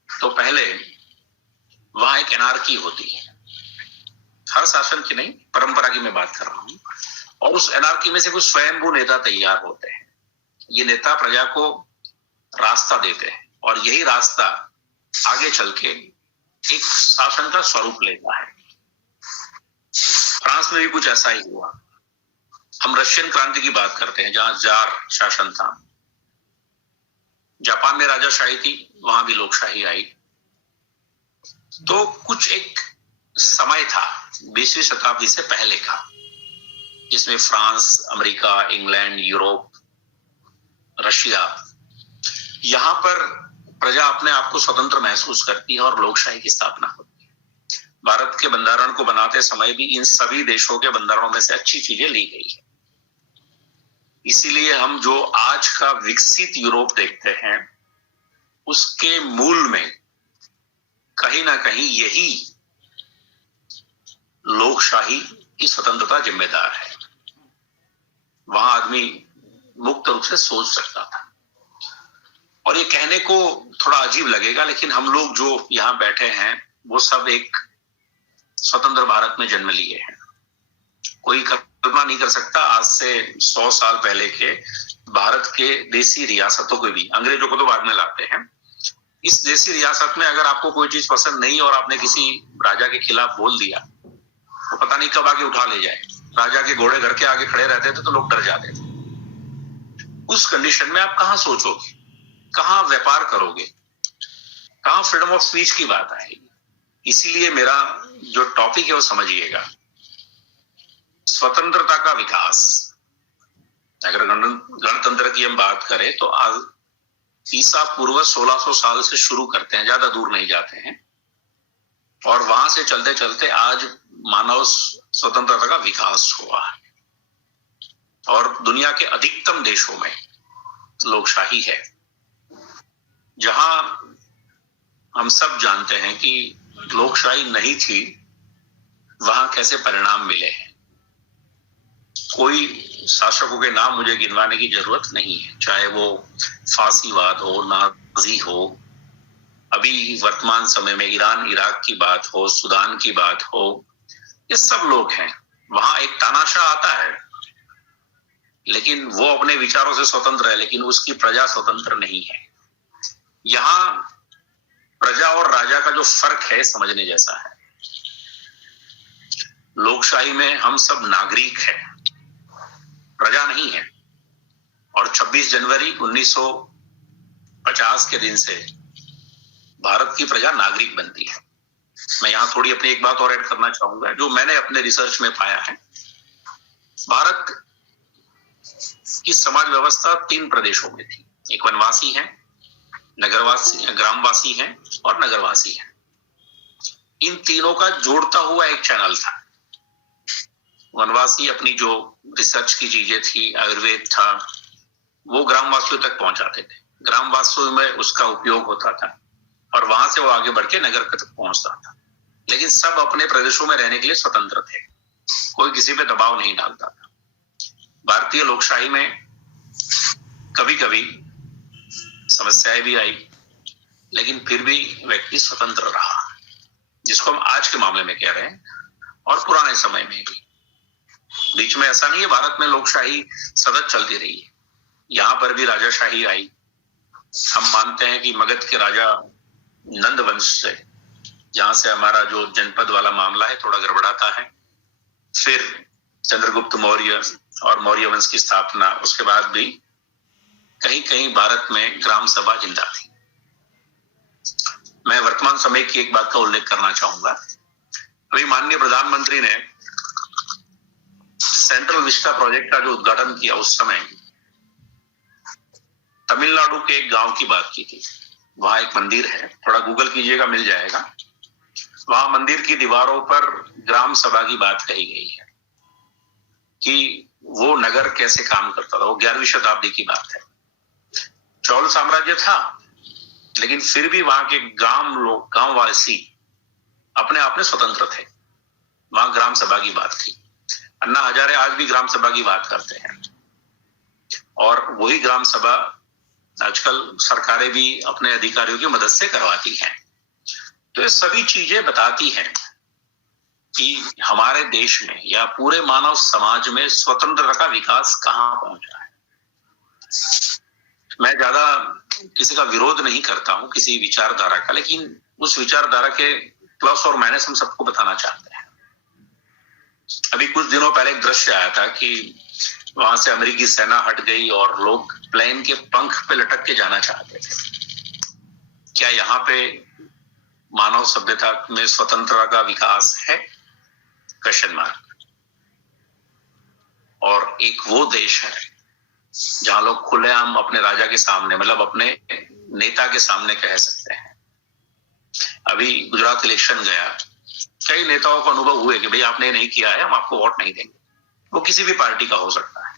तो पहले वहां एक एनार्की होती है। हर शासन की नहीं, परंपरा की मैं बात कर रहा हूं। और उस एनार्की में से कुछ स्वयंभू नेता तैयार होते हैं। ये नेता प्रजा को रास्ता देते हैं और यही रास्ता आगे चल के एक शासन का स्वरूप लेता है। फ्रांस में भी कुछ ऐसा ही हुआ। हम रशियन क्रांति की बात करते हैं जहां जार शासन था। जापान में राजाशाही थी, वहां भी लोकशाही आई। तो कुछ एक समय था 20वीं शताब्दी से पहले का, जिसमें France, America, England, Europe, Russia, यहां पर प्रजा अपने आप को स्वतंत्र महसूस करती है और लोकशाही की स्थापना होती है। भारत के बंधारण को बनाते समय भी इन सभी देशों के बंधारणों में से अच्छी चीजें ली गई है। इसीलिए हम जो आज का विकसित यूरोप देखते हैं, उसके मूल में कहीं ना कहीं यही लोकशाही की स्वतंत्रता जिम्मेदार है। वहां आदमी मुक्त रूप से सोच सकता था। और ये कहने को थोड़ा अजीब लगेगा, लेकिन हम लोग जो यहाँ बैठे हैं वो सब एक स्वतंत्र भारत में जन्म लिए हैं। कोई कल्पना नहीं कर सकता आज से 100 साल पहले के भारत के देसी रियासतों को भी, अंग्रेजों को तो बाद में लाते हैं, इस देसी रियासत में अगर आपको कोई चीज पसंद नहीं और आपने किसी राजा के खिलाफ बोल दिया तो पता नहीं कब आके उठा ले जाए। राजा के घोड़े घर के आगे खड़े रहते थे तो लोग डर जाते थे। उस कंडीशन में आप कहां सोचोगे, कहां व्यापार करोगे, कहां फ्रीडम ऑफ स्पीच की बात आएगी। इसीलिए मेरा जो टॉपिक है वो समझिएगा, स्वतंत्रता का विकास। अगर गणतंत्र की हम बात करें तो आज ईसा पूर्व 1600 साल से शुरू करते हैं, ज्यादा दूर नहीं जाते हैं, और वहां से चलते चलते आज मानव स्वतंत्रता का विकास हुआ है। और दुनिया के अधिकतम देशों में लोकशाही है, जहां हम सब जानते हैं कि लोकशाही नहीं थी वहां कैसे परिणाम मिले हैं। कोई शासकों के नाम मुझे गिनवाने की जरूरत नहीं है, चाहे वो फांसीवाद हो, नाजी हो, अभी वर्तमान समय में ईरान इराक की बात हो, सूडान की बात हो, ये सब लोग हैं। वहां एक तानाशाह आता है लेकिन वो अपने विचारों से स्वतंत्र है, लेकिन उसकी प्रजा स्वतंत्र नहीं है। यहां प्रजा और राजा का जो फर्क है समझने जैसा है। लोकशाही में हम सब नागरिक हैं, प्रजा नहीं है। और 26 जनवरी 1950 के दिन से भारत की प्रजा नागरिक बनती है। मैं यहां थोड़ी अपनी एक बात और ऐड करना चाहूंगा जो मैंने अपने रिसर्च में पाया है। भारत की समाज व्यवस्था 3 प्रदेशों में थी, एक वनवासी है, नगरवासी, ग्रामवासी है और नगरवासी है। इन तीनों का जोड़ता हुआ एक चैनल था। वनवासी अपनी जो रिसर्च की चीजें थी, आयुर्वेद था, वो ग्रामवासियों तक पहुंचाते थे। ग्रामवासियों में उसका उपयोग होता था और वहां से वो आगे बढ़ के नगर तक पहुंचता था। लेकिन सब अपने प्रदेशों में रहने के लिए स्वतंत्र थे, कोई किसी पे दबाव नहीं डालता था। भारतीय लोकशाही में कभी कभी समस्याएं भी आई, लेकिन फिर भी व्यक्ति स्वतंत्र रहा, जिसको हम आज के मामले में कह रहे हैं, और पुराने समय में भी। बीच में ऐसा नहीं है भारत में लोकशाही सतत चलती रही है, यहां पर भी राजाशाही आई। हम मानते हैं कि मगध के राजा नंद वंश से, जहां से हमारा जो जनपद वाला मामला है थोड़ा गड़बड़ाता है, फिर चंद्रगुप्त मौर्य और मौर्य वंश की स्थापना, उसके बाद भी कहीं कहीं भारत में ग्राम सभा जिंदा थी। मैं वर्तमान समय की एक बात का उल्लेख करना चाहूंगा। अभी माननीय प्रधानमंत्री ने सेंट्रल विस्टा प्रोजेक्ट का जो उद्घाटन किया, उस समय तमिलनाडु के एक गांव की बात की थी। वहां एक मंदिर है, थोड़ा गूगल कीजिएगा मिल जाएगा। वहां मंदिर की दीवारों पर ग्राम सभा की बात कही गई है कि वो नगर कैसे काम करता था। वो 11वीं शताब्दी की बात है। चौल साम्राज्य था, लेकिन फिर भी वहां के गांववासी अपने आप में स्वतंत्र थे। वहां ग्राम सभा की बात थी। अन्ना हजारे आज भी ग्राम सभा की बात करते हैं, और वही ग्राम सभा आजकल सरकारें भी अपने अधिकारियों की मदद से करवाती हैं। तो ये सभी चीजें बताती हैं कि हमारे देश में या पूरे मानव समाज में स्वतंत्रता का विकास कहां पहुंचा है। मैं ज्यादा किसी का विरोध नहीं करता हूं, किसी विचारधारा का, लेकिन उस विचारधारा के प्लस और माइनस हम सबको बताना चाहते हैं। अभी कुछ दिनों पहले एक दृश्य आया था कि वहां से अमेरिकी सेना हट गई और लोग प्लेन के पंख पे लटक के जाना चाहते थे। क्या यहाँ पे मानव सभ्यता में स्वतंत्रता का विकास है? Question mark. और एक वो देश है जहां लोग खुलेआम अपने राजा के सामने, मतलब अपने नेता के सामने कह सकते हैं। अभी गुजरात इलेक्शन गया, कई नेताओं को अनुभव हुए कि भाई आपने नहीं किया है, हम आपको वोट नहीं देंगे। वो किसी भी पार्टी का हो सकता है।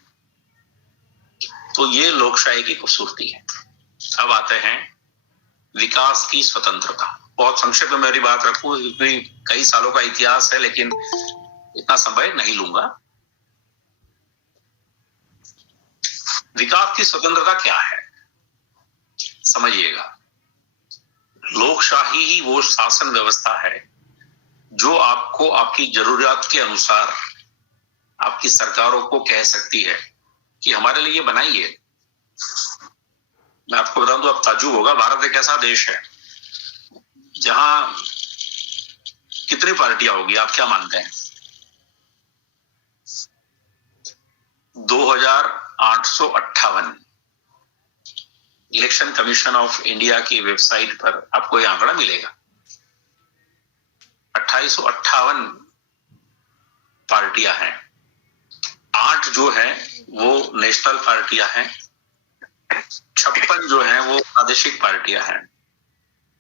तो ये लोकशाही की खूबसूरती है। अब आते हैं विकास की स्वतंत्रता। बहुत संक्षेप में मेरी बात रखूं क्योंकि कई सालों का इतिहास है, लेकिन इतना समय नहीं लूंगा। विकास की स्वतंत्रता क्या है? समझिएगा, लोकशाही ही वो शासन व्यवस्था है जो आपको आपकी जरूरत के अनुसार आपकी सरकारों को कह सकती है कि हमारे लिए बनाइए। मैं आपको बता दूं, अब ताज्जुब होगा, भारत एक ऐसा देश है जहां कितनी पार्टियां होगी, आप क्या मानते हैं? 2858। इलेक्शन कमीशन ऑफ इंडिया की वेबसाइट पर आपको यह आंकड़ा मिलेगा। 2858 पार्टियां हैं। 8 जो है वो नेशनल पार्टियां हैं, 56 जो है वो प्रादेशिक पार्टियां हैं,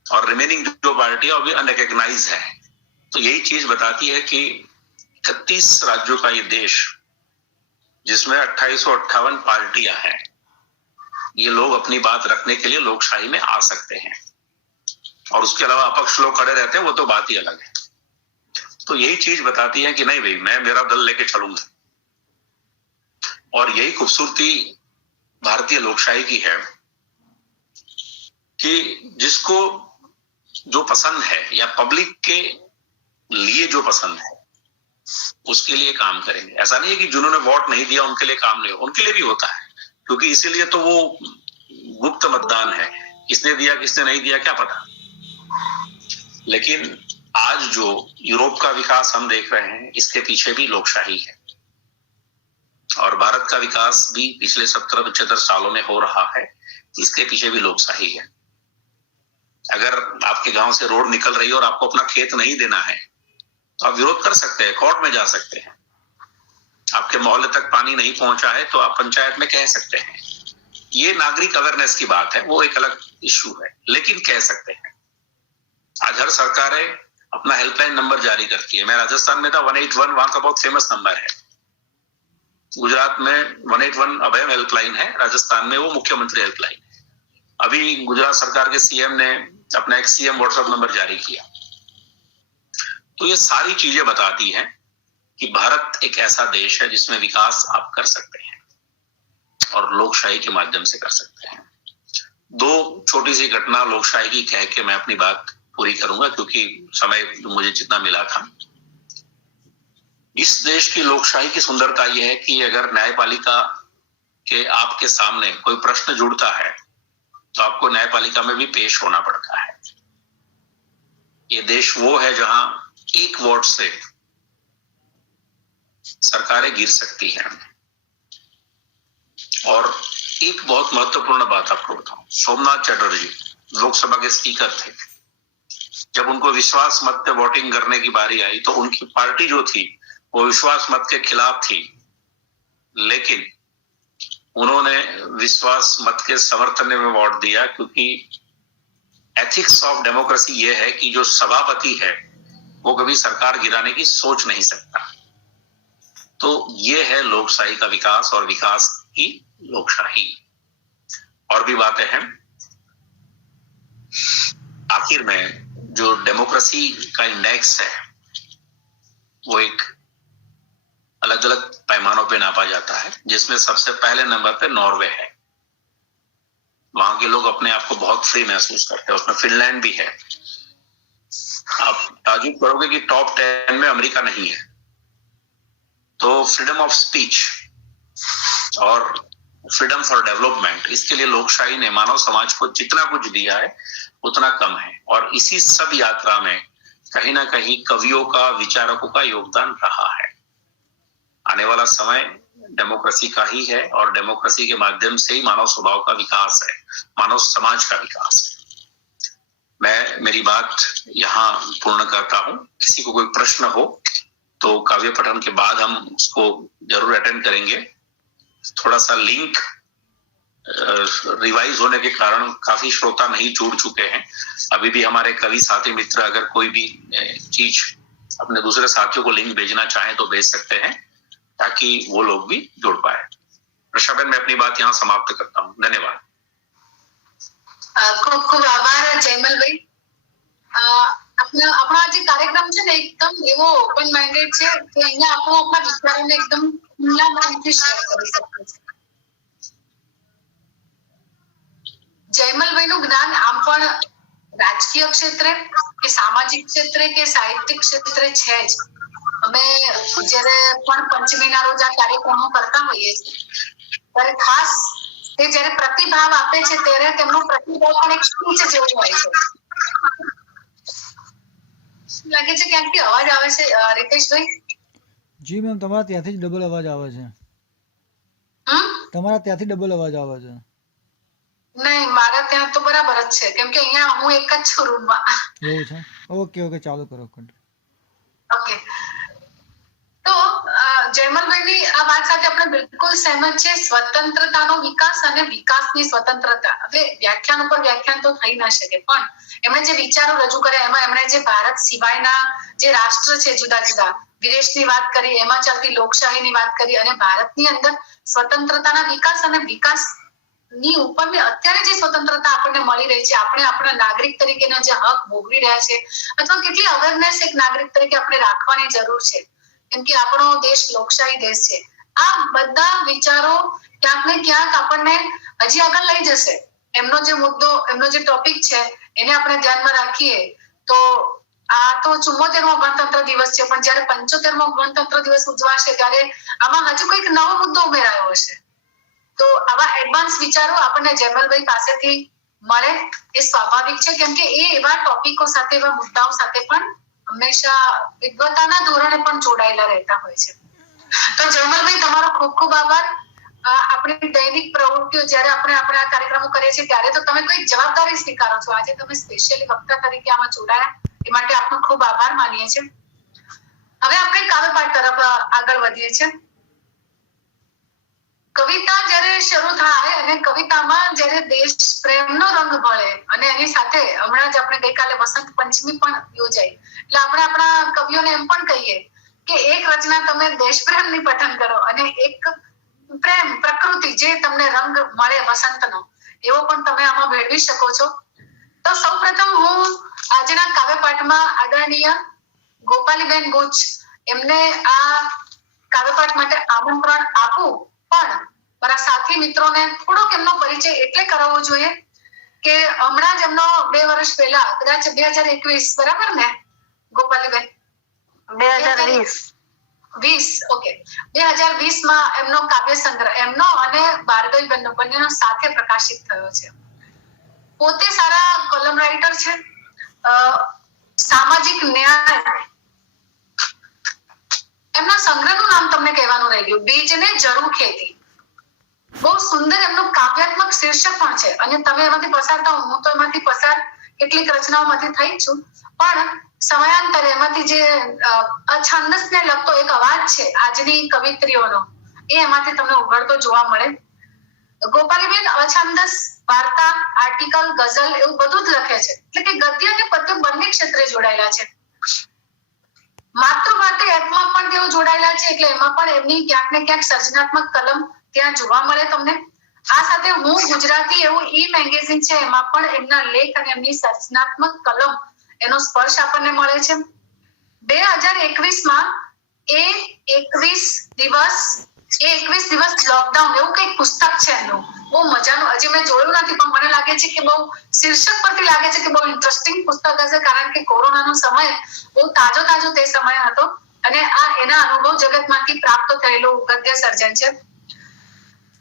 और रिमेनिंग जो पार्टियां अभी अनरिकॉग्नाइज है। तो यही चीज बताती है कि 31 राज्यों का ये देश, जिसमें 2858 पार्टियां हैं, ये लोग अपनी बात रखने के लिए लोकशाही में आ सकते हैं। और उसके अलावा अपक्ष लोग खड़े रहते हैं, वो तो बात ही अलग है। तो यही चीज बताती है कि नहीं भाई, मैं मेरा दल लेके चलूंगा। और यही खूबसूरती भारतीय लोकशाही की है कि जिसको जो पसंद है या पब्लिक के लिए जो पसंद है उसके लिए काम करेंगे। ऐसा नहीं है कि जिन्होंने वोट नहीं दिया उनके लिए काम नहीं हो, उनके लिए भी होता है, क्योंकि इसीलिए तो वो गुप्त मतदान है, किसने दिया किसने नहीं दिया क्या पता। लेकिन आज जो यूरोप का विकास हम देख रहे हैं, इसके पीछे भी लोकशाही है, और भारत का विकास भी पिछले 70-75 सालों में हो रहा है, इसके पीछे भी लोकशाही है। अगर आपके गांव से रोड निकल रही है और आपको अपना खेत नहीं देना है तो आप विरोध कर सकते हैं, कोर्ट में जा सकते हैं। आपके मोहल्ले तक पानी नहीं पहुंचा है तो आप पंचायत में कह सकते हैं। ये नागरिक अवेयरनेस की बात है, वो एक अलग इश्यू है, लेकिन कह सकते हैं। आज हर सरकारें अपना हेल्पलाइन नंबर जारी करती है। मैं राजस्थान में था, 181 वहां का बहुत फेमस नंबर है। गुजरात में 181 अभय हेल्पलाइन है, राजस्थान में वो मुख्यमंत्री हेल्पलाइन है। अभी गुजरात सरकार के सीएम ने अपना एक सीएम व्हाट्सएप नंबर जारी किया। तो ये सारी चीजें बताती हैं कि भारत एक ऐसा देश है जिसमें विकास आप कर सकते हैं और लोकशाही के माध्यम से कर सकते हैं। 2 छोटी सी घटना लोकशाही की कह के मैं अपनी बात पूरी करूंगा, क्योंकि समय मुझे जितना मिला था। इस देश की लोकशाही की सुंदरता यह है कि अगर न्यायपालिका के आपके सामने कोई प्रश्न जुड़ता है तो आपको न्यायपालिका में भी पेश होना पड़ता है। ये देश वो है जहां एक वोट से सरकारें गिर सकती हैं। और एक बहुत महत्वपूर्ण बात आपको बताऊं, सोमनाथ चटर्जी लोकसभा के स्पीकर थे। जब उनको विश्वास मत पे वोटिंग करने की बारी आई तो उनकी पार्टी जो थी वो विश्वास मत के खिलाफ थी, लेकिन उन्होंने विश्वास मत के समर्थन में वोट दिया, क्योंकि एथिक्स ऑफ डेमोक्रेसी ये है कि जो सभापति है वो कभी सरकार गिराने की सोच नहीं सकता। तो ये है लोकशाही का विकास और विकास की लोकशाही। और भी बातें हैं। आखिर में जो डेमोक्रेसी का इंडेक्स है वो एक अलग अलग पैमानों पे नापा जाता है, जिसमें सबसे पहले नंबर पे नॉर्वे है। वहां के लोग अपने आप को बहुत फ्री महसूस करते हैं। उसमें फिनलैंड भी है। आप ताजुब करोगे कि टॉप 10 में अमेरिका नहीं है। तो फ्रीडम ऑफ स्पीच और फ्रीडम फॉर डेवलपमेंट, इसके लिए लोकशाही ने मानव समाज को जितना कुछ दिया है उतना कम है। और इसी सब यात्रा में कहीं ना कहीं कवियों का, विचारकों का योगदान रहा है। आने वाला समय डेमोक्रेसी का ही है और डेमोक्रेसी के माध्यम से ही मानव स्वभाव का विकास है, मानव समाज का विकास है। मैं मेरी बात यहाँ पूर्ण करता हूँ। किसी को कोई प्रश्न हो तो काव्य पठन के बाद हम उसको जरूर अटेंड करेंगे। थोड़ा सा लिंक रिवाइज होने के कारण काफी श्रोता नहीं जुड़ चुके हैं। अभी भी हमारे कवि साथी मित्र अगर कोई भी चीज अपने दूसरे साथियों को लिंक भेजना चाहें तो भेज सकते हैं, ताकि वो लोग भी जुड़ पाए। रक्षाबेन, मैं अपनी बात यहाँ समाप्त करता हूँ। धन्यवाद। ખૂબ ખૂબ આભાર જયમલભાઈ। આપણા જે કાર્યક્રમ છે ને એકદમ એવો ઓપન માઇન્ડેડ છે કે અહીંયા આપણો આપણા વિચારોને એકદમ ખુલ્લા મનથી શેર કરી શકીએ છીએ। જયમલભાઈનું જ્ઞાન આમ પણ રાજકીય ક્ષેત્રે કે સામાજિક ક્ષેત્રે કે સાહિત્યિક ક્ષેત્રે છે જ. અમે જ્યારે પણ પંચમીના રોજ આ કાર્યક્રમો કરતા હોઈએ છીએ ત્યારે ખાસ તે જ્યારે પ્રતિભાવ આપે છે ત્યારે તેમનો પ્રતિભાવ પણ એક સ્પીચ જેવું હોય છે. લાગે છે ક્યાંકથી અવાજ આવે છે રીતેશભાઈ? જી મેમ, તમારા ત્યાંથી જ ડબલ અવાજ આવે છે. તમારા ત્યાંથી ડબલ અવાજ આવે છે. નહીં, મારા ત્યાં તો બરાબર જ છે, કેમ કે અહીંયા હું એક જ છું રૂમમાં. એવું છે? ઓકે ઓકે, ચાલુ કરો. ઓકે, તો જયમલભાઈની આ વાત સાથે આપણે બિલકુલ સહેમત છે. સ્વતંત્રતાનો વિકાસ અને વિકાસની સ્વતંત્રતા, હવે વ્યાખ્યાન ઉપર વ્યાખ્યાન તો થઈ ના શકે, પણ એમણે જે વિચારો રજૂ કર્યા એમાં એમણે જે ભારત સિવાયના જે રાષ્ટ્ર છે જુદા જુદા વિદેશની વાત કરી, એમાં ચાલતી લોકશાહીની વાત કરી, અને ભારતની અંદર સ્વતંત્રતાના વિકાસ અને વિકાસ ની ઉપરની અત્યારે જે સ્વતંત્રતા આપણને મળી રહી છે, આપણે આપણા નાગરિક તરીકેના જે હક ભોગવી રહ્યા છે, અથવા કેટલી અવેરનેસ એક નાગરિક તરીકે આપણે રાખવાની જરૂર છે, કેમ કે આપણો દેશ લોકશાહી દેશ છે. આ બધા વિચારો ક્યાંક ને ક્યાંક આપણને હજી આગળ લઈ જશે. એમનો જે મુદ્દો, એમનો જે ટોપિક છે એને આપણે ધ્યાનમાં રાખીએ તો આ તો 74મો ગણતંત્ર દિવસ છે, પણ જ્યારે 75મો ગણતંત્ર દિવસ ઉજવાશે ત્યારે આમાં હજુ કંઈક નવો મુદ્દો ઉમેરાયો હશે. તો આવા એડવાન્સ વિચારો આપણને જયમલભાઈ પાસેથી મળે એ સ્વાભાવિક છે, કેમ કે એ એવા ટોપિકો સાથે, એવા મુદ્દાઓ સાથે પણ હંમેશા વિદ્વતાના ધોરણે પણ જોડાયેલા રહેતા હોય છે. તો જયમલભાઈ, તમારો ખૂબ ખૂબ આભાર. આપણી દૈનિક પ્રવૃત્તિઓ જ્યારે આપણે આ કાર્યક્રમો કરીએ છીએ ત્યારે તો તમે કોઈ જવાબદારી સ્વીકારો છો. આજે તમે સ્પેશિયલી વક્તા તરીકે આમાં જોડાયા એ માટે આપનો ખૂબ આભાર માનીએ છીએ. હવે આપણે કાવ્યપાઠ તરફ આગળ વધીએ છીએ. કવિતા જ્યારે શરૂ થાય અને કવિતામાં જ્યારે દેશ પ્રેમનો રંગ ભળે, અને એની સાથે હમણાં જ આપણે ગઈકાલે વસંત પંચમી પણ યોજાઈ, એટલે આપણે આપણા કવિઓને એમ પણ કહીએ કે એક રચના તમે દેશ પ્રેમની પઠન કરો અને એક પ્રેમ પ્રકૃતિ જે તમને રંગ મળે વસંતનો, એવો પણ તમે આમાં મેળવી શકો છો. તો સૌપ્રથમ હું આજના કાવ્યપાઠમાં આદરણીય ગોપાલીબેન બુચ એમને આ કાવ્યપાઠ માટે આમંત્રણ આપું, પણ મારા સાથી મિત્રોને થોડોક એમનો પરિચય એટલે કરાવવો જોઈએ કે હમણાં જ એમનો 2 વર્ષ પહેલા, કદાચ 2021 બરાબર ને ગોપાલીબેન? 2020, ઓકે, 2020માં એમનો કાવ્ય સંગ્રહ એમનો અને ભાર્ગવીબેનનો બંનેનો સાથે પ્રકાશિત થયો છે. પોતે સારા કોલમ રાઇટર છે. સામાજિક ન્યાય એમના સંગ્રહનું નામ તમને કહેવાનું રહી ગયું, બીજને જરૂર ખેતી. બહુ સુંદર એમનું કાવ્યાત્મક શીર્ષક પણ છે, અને તમે એમાંથી પસાર થાઓ, હું તો એમાંથી પસાર કેટલીક રચનાઓમાંથી થઈ છું, પણ સમયાંતરે એમાંથી જે અછંદસને લગતો એક અવાજ છે આજની કવિત્રીઓનો, એ એમાંથી તમને ઉઘડતો જોવા મળે. ગોપાલીબેન અછંદસ, વાર્તા, આર્ટિકલ, ગઝલ એવું બધું જ લખે છે, એટલે કે ગદ્ય અને પદ્ય બંને ક્ષેત્રે જોડાયેલા છે. માતૃભારતી એપમાં પણ તેઓ જોડાયેલા છે, એટલે એમાં પણ એમની ક્યાંક ને ક્યાંક સર્જનાત્મક કલમ ત્યાં જોવા મળે તમને. આ સાથે હું ગુજરાતી એવું મેગેઝિન છે, એમાં પણ એમના લેખ અને એમની સર્જનાત્મક કલમ એનો સ્પર્શ આપણને મળે છે. 2021માં એ 21 દિવસ લોકડાઉન એવું કંઈક પુસ્તક છે એમનું, બહુ મજાનું. હજી મેં જોયું નથી, પણ મને લાગે છે કે બહુ શીર્ષક પરથી લાગે છે કે બહુ ઇન્ટરેસ્ટિંગ પુસ્તક હશે, કારણ કે કોરોનાનો સમય બહુ તાજો તે સમય હતો, અને આ એના અનુભવ જગતમાંથી પ્રાપ્ત થયેલું ગદ્ય સર્જન છે.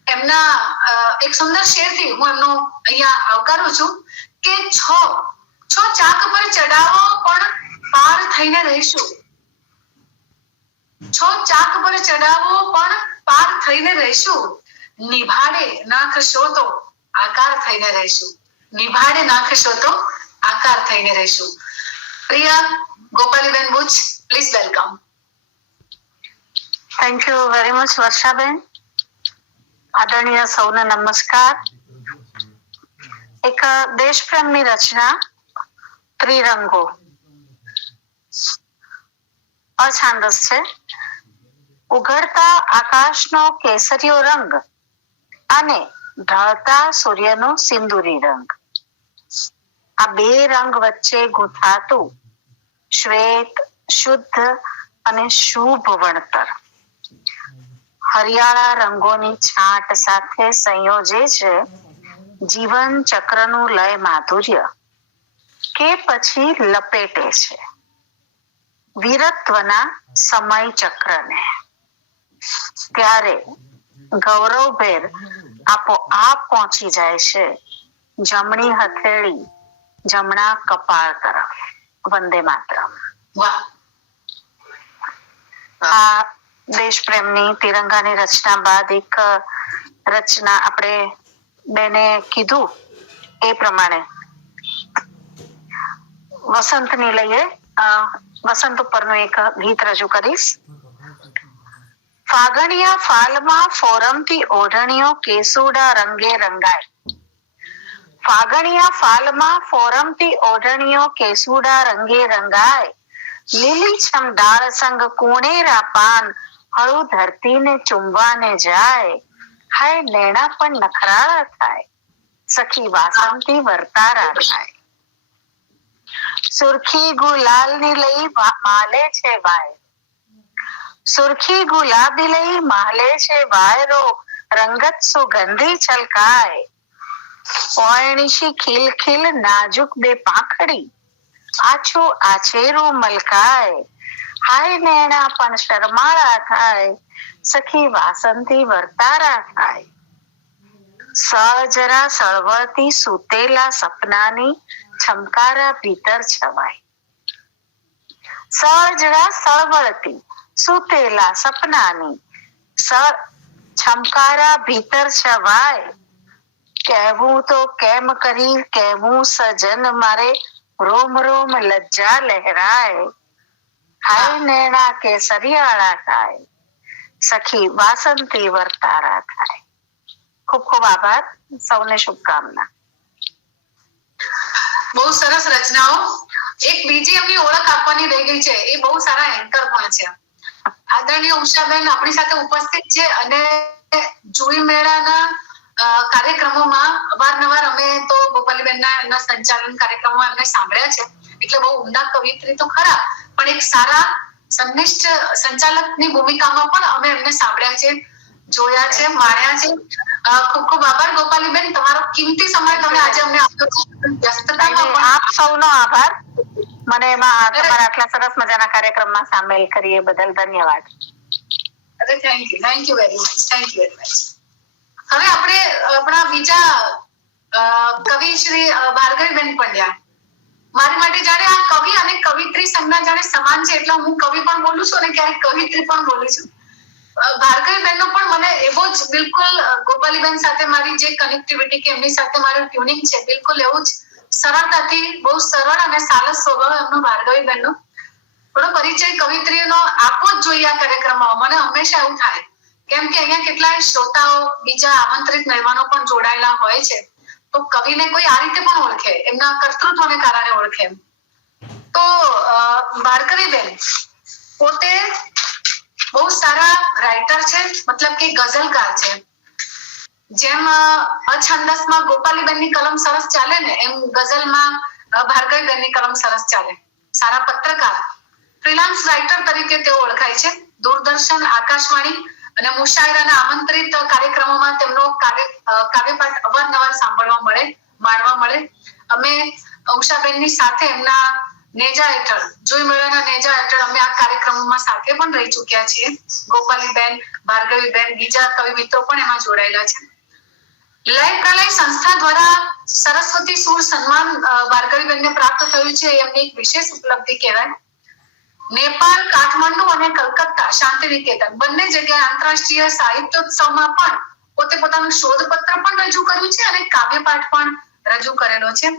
એમના એક સુંદર શેરથી હું એમનો અહીંયા આવકારું છું કે છો ચાક પર ચડાવો પણ પાર થઈને રહીશું. છો ચાક પર ચડાવો પણ પાર થઈને રહીશું, નિભાડે નાખશો તો આકાર થઈને રહીશું. નિભાડે નાખશો તો આકાર થઈને રહીશું. પ્રિયા ગોપાલીબેન Buch, please welcome. Thank you very much વર્ષાબેન. આદરણીય સૌને નમસ્કાર. એક દેશપ્રેમની રચના ત્રિરંગો અછાંદસ છે. ઉઘડતા આકાશનો કેસરીયો રંગ અને ઢળતા સૂર્યનો સિંદૂરી રંગ, આ બે રંગ વચ્ચે ગૂંથાતું શ્વેત, શુદ્ધ અને શુભ વણતર હરિયાળા રંગોની છાંટ સાથે સંયોજે છે જીવન ચક્રનું લય માધુર્ય કે પછી લપેટે છે વીરત્વના સમય ચક્રને, ત્યારે ગૌરવભેર આપોઆપ પહોંચી જાય છે જમણી હથેળી જમણા કપાળ તરફ. વંદે માતરમ. વાહ. આ દેશ પ્રેમની તિરંગાની રચના બાદ એક રચના આપણે બેને કીધું એ પ્રમાણે વસંતની લઈએ. વસંત ઉપરનું એક ગીત રજૂ કરીશ. ફાગણિયા ફાલમાં ફોરમથી ઓઢણીઓ કેસુડા રંગે રંગાય. ફાગણિયા ફાલમાં ફોરમથી ઓઢણીઓ કેસુડા રંગે રંગાય. લીલીછમ ડાળ સંગ કુણેરા પાન હળુ ધરતીને ચુંબવાને જાય. હાય નેણા પણ નખરાળા થાય, સખી વાસંતી વર્તારા થાય. સુરખી ગુલાલની લઈ માલે છે વાય. સુરખી ગુલાબી લઈ માલે છે વાયરો, રંગત સુગંધી છલકાય. ઓયણીશી ખીલ ખીલ નાજુક બે પાંખડી, આછું આછેરું મલકાય. હાય નેણા પણ શરમાળા થાય, સખી વાસંતી વર્તારા થાય. સળજરા સળવળતી સૂતેલા સપનાની છમકારા ભીતર છવાય. સળજરા સળવળતી સૂતેલા સપનાની છમકારા ભીતર છવાય. કહેવું તો કેમ કરી કહેવું સજન મારે, રોમ રોમ લજ્જા લહેરાય. હાય નેણા કેસરિયાળા થાય, સખી વાસંતી વર્તારા થાય. ખૂબ ખૂબ આભાર. સૌને શુભકામના. બહુ સરસ રચનાઓ. એક બીજી એમની ઓળખ આપવાની રહી ગઈ છે, એ બહુ સારા એન્કર પણ છે. આદરણીય ઉષાબેન આપણી સાથે ઉપસ્થિત છે અને જુઈ મેળાના કાર્યક્રમોમાં અવારનવાર અમે તો ગોપાલીબેનના એમના સંચાલન કાર્યક્રમો એમને સાંભળ્યા છે, એટલે બહુ ઉમદા કવિયત્રી તો ખરા, પણ એક સારા સંનિષ્ઠ સંચાલકની ભૂમિકામાં પણ અમે એમને સાંભળ્યા છે, જોયા છે, માણ્યા છે. ખૂબ ખૂબ આભાર ગોપાલીબેન, તમારો કિંમતી સમય તમે આજે અમને આપ્યો છે. વ્યસ્તતામાં પણ આપ સૌનો આભાર. મને એમાં તમારા આટલા સરસ મજાના કાર્યક્રમમાં સામેલ કરી એ બદલ ધન્યવાદ. અરે thank you very much. Thank you very much. હવે આપણે આપણા બીજા કવિ શ્રી ભાર્ગવીબેન પંડ્યા. મારી માટે જાણે આ કવિ અને કવિત્રી સંજ્ઞા જાણે સમાન છે, એટલે હું કવિ પણ બોલું છું અને ક્યારેક કવિત્રી પણ બોલું છું. ભાર્ગવીબેનનો પણ મને એવો જ બિલકુલ ગોપાલીબેન સાથે મારી જે કનેક્ટિવિટી કે એમની સાથે મારું ટ્યુનિંગ છે, બિલકુલ એવું જ સરળતાથી બહુ સરળ અને સાલસ સ્વભાવ એમનો ભાર્ગવીબેનનો. થોડો પરિચય કવિત્રીનો આપવો જ જોઈએ આ કાર્યક્રમમાં. મને હંમેશા એવું થાય, કેમ કે અહીંયા કેટલાય શ્રોતાઓ બીજા આમંત્રિત મહેમાનો પણ જોડાયેલા હોય છે, તો કવિને કોઈ આ રીતે પણ ઓળખે, એમના કર્તૃત્વને કારણે ઓળખે. તો ભાર્ગવીબેન પોતે બહુ સારા રાઇટર છે, મતલબ કે ગઝલકાર છે. જેમ અછંદસમાં ગોપાલીબેનની કલમ સરસ ચાલે ને, એમ ગઝલમાં ભાર્ગવીબેનની કલમ સરસ ચાલે. સારા પત્રકાર, ફ્રીલાન્સ રાઇટર તરીકે તેઓ ઓળખાય છે. દૂરદર્શન, આકાશવાણી અને મુશાયરાના આમંત્રિત કાર્યક્રમોમાં તેમનો કાવ્યપાઠ અવારનવાર સાંભળવા મળે, માણવા મળે. અમે ઉષાબેનની સાથે એમના નેજા હેઠળ, જોઈ મેળાના નેજા હેઠળ અમે આ કાર્યક્રમોમાં સાથે પણ રહી ચૂક્યા છીએ. ગોપાલીબેન, ભાર્ગવીબેન, બીજા કવિ મિત્રો પણ એમાં જોડાયેલા છે. લય પ્રલય સંસ્થા દ્વારા સરસ્વતી સુર સન્માન ભાર્ગવીબેનને પ્રાપ્ત થયું છે, એમની એક વિશેષ ઉપલબ્ધિ કહેવાય. નેપાળ, કાઠમંડુ અને કલકત્તા શાંતિ નિકેતન બંને જગ્યાએ આંતરરાષ્ટ્રીય સાહિત્યોત્સવમાં પણ પોતે પોતાનું શોધપત્ર પણ રજૂ કર્યું છે અને કાવ્યપાઠ પણ રજૂ કરેલો છે.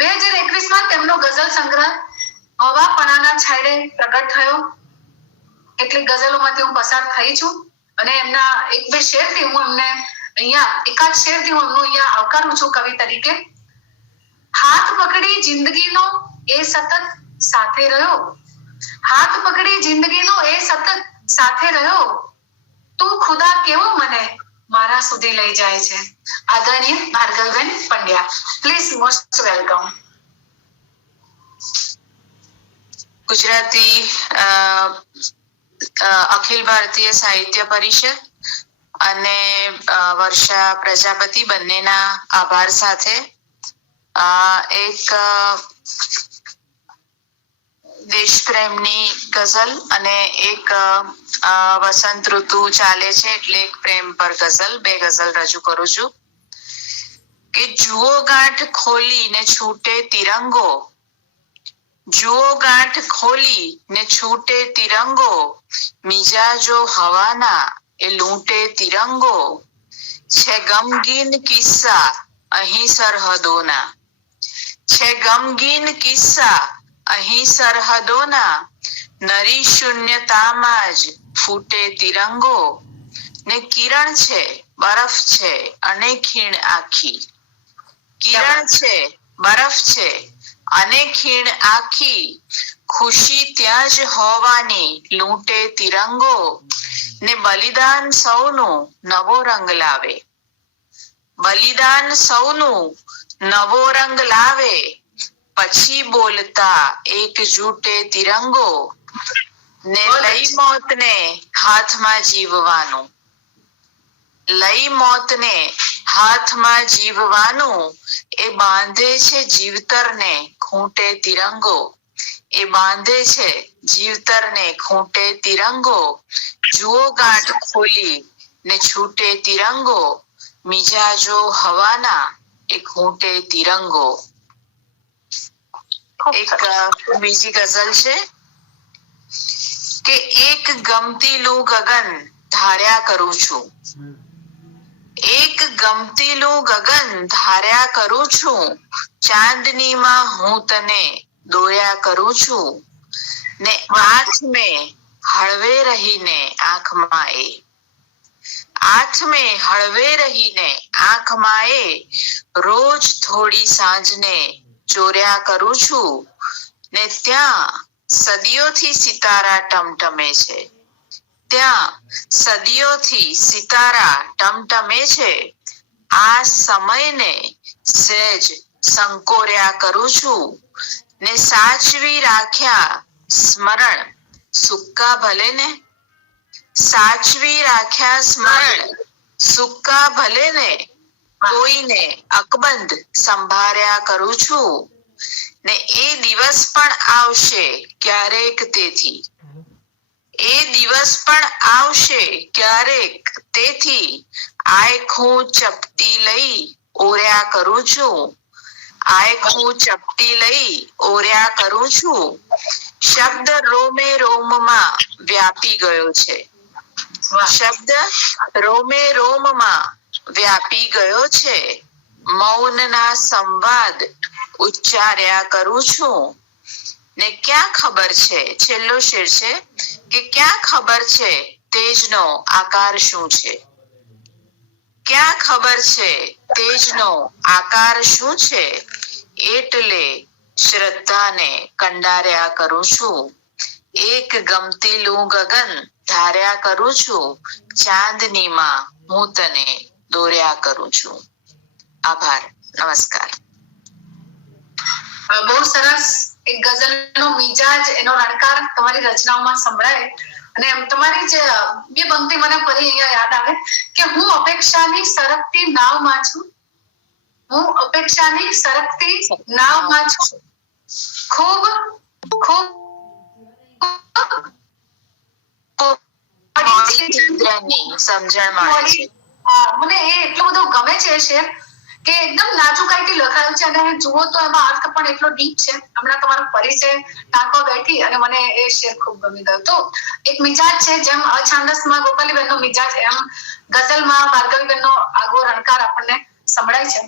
2021માં તેમનો ગઝલ સંગ્રહ હવાપણાના છાંયડે પ્રગટ થયો. એટલી ગઝલોમાંથી હું પસાર થઈ છું અને એમના એક બે શેરથી હું એમને અહીંયા એકાદ શેરથી હું એમનું અહીંયા આવકારું છું કવિ તરીકે. હાથ પકડી જિંદગીનો એ સતત સાથે રહ્યો, હાથ પકડી જિંદગીનો એ સતત સાથે રહ્યો, તું ખુદા કેવો મને મારા સુધી લઈ જાય છે. આદરણીય ભાર્ગવીબેન Pandya, please most welcome. Gujarati Akhil Bharatiya Sahitya પરિષદ અને વર્ષા પ્રજાપતિ બંનેના આભાર સાથે એક દેશપ્રેમની ગઝલ અને એક વસંત ઋતુ ચાલે છે એટલે એક પ્રેમ પર ગઝલ, બે ગઝલ રજૂ કરું છું કે જુઓ ગાંઠ ખોલી ને છૂટે તિરંગો, જુઓ ગાંઠ ખોલી ને છૂટે તિરંગો, મિજાજો હવાના એ લૂંટે તિરંગો, છે ગમગીન કિસ્સા અહીં સરહદોના, છે ગમગીન કિસ્સા અહીં સરહદોના, નરી શૂન્યતામાં જ ફૂટે તિરંગો, ને કિરણ છે બરફ છે અને ખીણ આખી, કિરણ છે બરફ છે અને ખીણ આખી, ખુશી ત્યાં જ હોવાની લૂંટે તિરંગો, ને બલિદાન સૌનું નવો રંગ લાવે, બલિદાન સૌનું નવો રંગ લાવે, પછી બોલતા એકજૂટે તિરંગો, ને લઈ મોતને હાથમાં જીવવાનું, લઈ મોતને હાથમાં જીવવાનું, એ બાંધે છે જીવતરને ખૂંટે તિરંગો, એ બાંધે છે જીવતરને ખૂંટે તિરંગો, જુઓ ગાંઠ ખોલી ને છૂટે તિરંગો, મિજાજો હવાના એ ખૂંટે તિરંગો. એક બીજી ગઝલ છે કે એક ગમતીલું ગગન ધાર્યા કરું છું, એક ગમતીલું ગગન ધાર્યા કરું છું, ચાંદનીમાં હું તને દોર્યા કરું છું, ને આંખ મેં હળવે રહીને આંખમાં એ, આંખ મેં હળવે રહીને આંખમાં એ, રોજ થોડી સાંજને ચોર્યા કરું છું, ને ત્યાં સદીઓથી સિતારા ટમટમે છે, ત્યાં સદીઓથી સિતારા ટમટમે છે, આ સમયને સહેજ સંકોર્યા કરું છું, ને સાચવી રાખ્યા સ્મરણ સુક્કા ભલે ને, સાચવી રાખ્યા સ્મરણ સુક્કા ભલે ને, કોઈને અકબંધ સંભાળ્યા કરું છું, ને એ દિવસ પણ આવશે ક્યારેક તેથી, એ દિવસ પણ આવશે ક્યારેક તેથી, આયખું ચપટી લઈ ઓર્યા કરું છું, આયખું ચપટી લઈ ઓર્યા કરું છું, શબ્દ રોમે રોમમાં વ્યાપી ગયો છે, શબ્દ રોમે રોમમાં વ્યાપી ગયો છે, મૌનના સંવાદ ઉચ્ચાર્યા કરું છું, ને ક્યાં ખબર છે, છેલ્લો શેર છે કે ક્યાં ખબર છે તેજનો આકાર શું છે, ક્યાં ખબર છે તેજનો આકાર શું છે, એટલે શ્રદ્ધાને કંડાર્યા કરું છું, એક ગમતીલું ગગન ધાર્યા કરું છું, ચાંદનીમાં હું તને દોર્યા કરું છું. આભાર. નમસ્કાર. બહુ સરસ. એક ગઝલનો મિજાજ, એનો રણકાર તમારી રચનાઓમાં સંભળાય. અને તમારી જે બે પંક્તિ મને ફરી અહીંયા યાદ આવે કે હું અપેક્ષાની સરકતી નાવમાં છું, હું અપેક્ષાની સરકતી નાવમાં છું, ખૂબ ખૂબ સમજણ મળે છે. મને એ એટલું બધું ગમે છે શેર કે એકદમ નાજુકાઈથી લખાયું છે, અને જુઓ તો એમાં અર્થ પણ એટલો ડીપ છે. હમણાં તમારો પરિચય ટાંકો બેઠી અને મને એ શેર ખૂબ ગમી ગયો. તો એક મિજાજ છે, જેમ અછાંદસમાં ગોપાલીબેનનો મિજાજ, એમ ગઝલમાં ભાર્ગવીબેનનો આગવો રણકાર આપણને સંભળાય છે.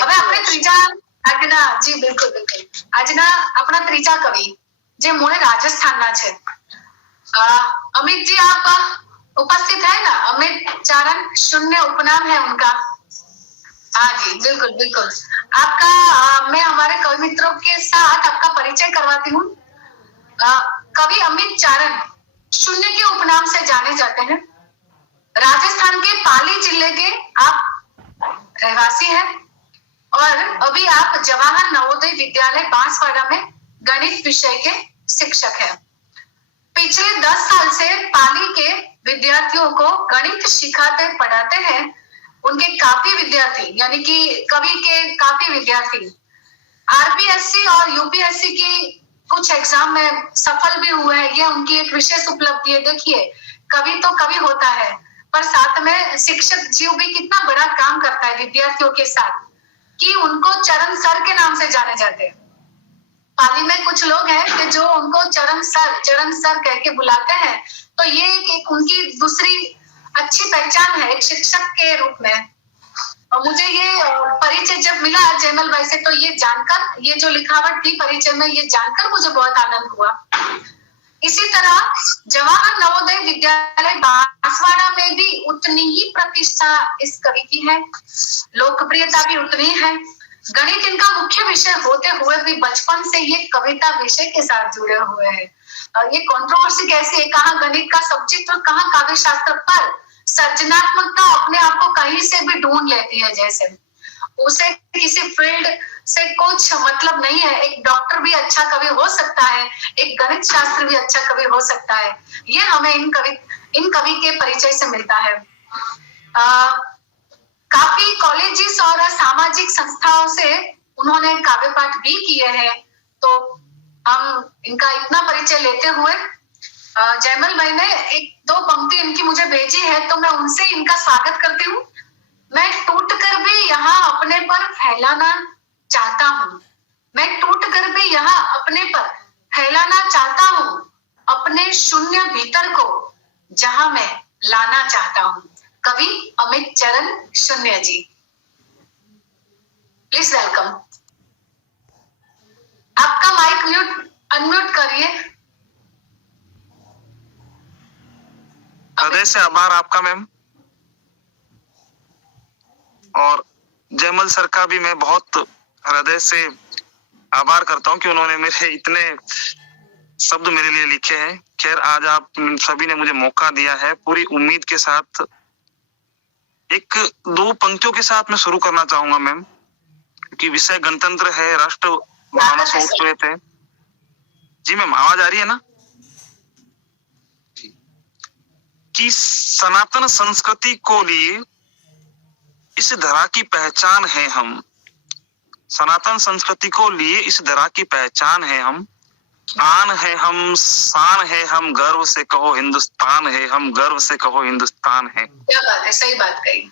હવે આપણે ત્રીજા આજના, જી બિલકુલ બિલકુલ, આજના આપણા ત્રીજા કવિ જે મૂળે રાજસ્થાનના છે, अमित जी आप उपस्थित है ना? अमित चारण, शून्य उपनाम है उनका। हाँ जी बिल्कुल बिल्कुल। आपका मैं हमारे कवि मित्रों के साथ आपका परिचय करवाती हूँ। कवि अमित चारण शून्य के उपनाम से जाने जाते हैं। राजस्थान के पाली जिले के आप रहवासी हैं और अभी आप जवाहर नवोदय विद्यालय बांसवाड़ा में गणित विषय के शिक्षक हैं। पिछले 10 साल से पाली के विद्यार्थियों को गणित सिखाते पढ़ाते हैं उनके काफी विद्यार्थी, यानी कि कवि के काफी विद्यार्थी आरपीएससी और यूपीएससी की कुछ एग्जाम में सफल भी हुए हैं। ये उनकी एक विशेष उपलब्धि है। देखिए, कवि तो कवि होता है, पर साथ में शिक्षक जीव भी कितना बड़ा काम करता है विद्यार्थियों के साथ, कि उनको चरण सर के नाम से जाने जाते हैं। पाली में कुछ लोग हैं कि जो उनको चरण सर कह के बुलाते हैं। तो ये एक उनकी दूसरी अच्छी पहचान है एक शिक्षक के रूप में। और मुझे ये परिचय जब मिला जयमल भाई से, तो ये जानकर, ये जो लिखावट थी परिचय में, ये जानकर मुझे बहुत आनंद हुआ। इसी तरह जवाहर नवोदय विद्यालय बांसवाड़ा में भी उतनी ही प्रतिष्ठा इस कवि की है, लोकप्रियता भी उतनी है। गणित इनका मुख्य विषय होते हुए भी बचपन से ये कविता विषय के साथ जुड़े हुए हैं। ये कंट्रोवर्सी कैसी है, कहाँ गणित का सब्जेक्ट और कहाँ काव्य शास्त्र, पर सर्जनात्मकता अपने आप को कहीं से भी ढूंढ लेती है। जैसे उसे किसी फील्ड से कुछ मतलब नहीं है, एक डॉक्टर भी अच्छा कवि हो सकता है, एक गणित शास्त्र भी अच्छा कवि हो सकता है। ये हमें इन कवि के परिचय से मिलता है। काफी कॉलेजेस और सामाजिक संस्थाओं से उन्होंने काव्य पाठ भी किए हैं। तो हम इनका इतना परिचय लेते हुए, जयमल भाई ने एक दो पंक्ति इनकी मुझे भेजी है, तो मैं उनसे इनका स्वागत करती हूँ। मैं टूट कर भी यहाँ अपने पर फैलाना चाहता हूँ, मैं टूट कर भी यहाँ अपने पर फैलाना चाहता हूँ, अपने शून्य भीतर को जहां मैं लाना चाहता हूँ। कवि अमित चरण शून्य जी, प्लीज वेलकम। आपका माइक अनम्यूट करिए। हृदय से आभार आपका मैम, और जयमल सर का भी मैं बहुत हृदय से आभार करता हूँ कि उन्होंने मेरे इतने शब्द मेरे लिए लिखे हैं। खैर, आज आप सभी ने मुझे मौका दिया है। पूरी उम्मीद के साथ एक दो पंक्तियों के साथ मैं शुरू करना चाहूंगा मैम, क्योंकि विषय गणतंत्र है, राष्ट्र भावना से उत्प्रेरित है। जी मैम, आवाज आ रही है ना? कि सनातन संस्कृति को लिए इस धरा की पहचान है हम, सनातन संस्कृति को लिए इस धरा की पहचान है हम, आन है हम, शान है हम, गर्व से कहो हिंदुस्तान है हम, गर्व से कहो हिंदुस्तान है। क्या बात है, सही बात कही।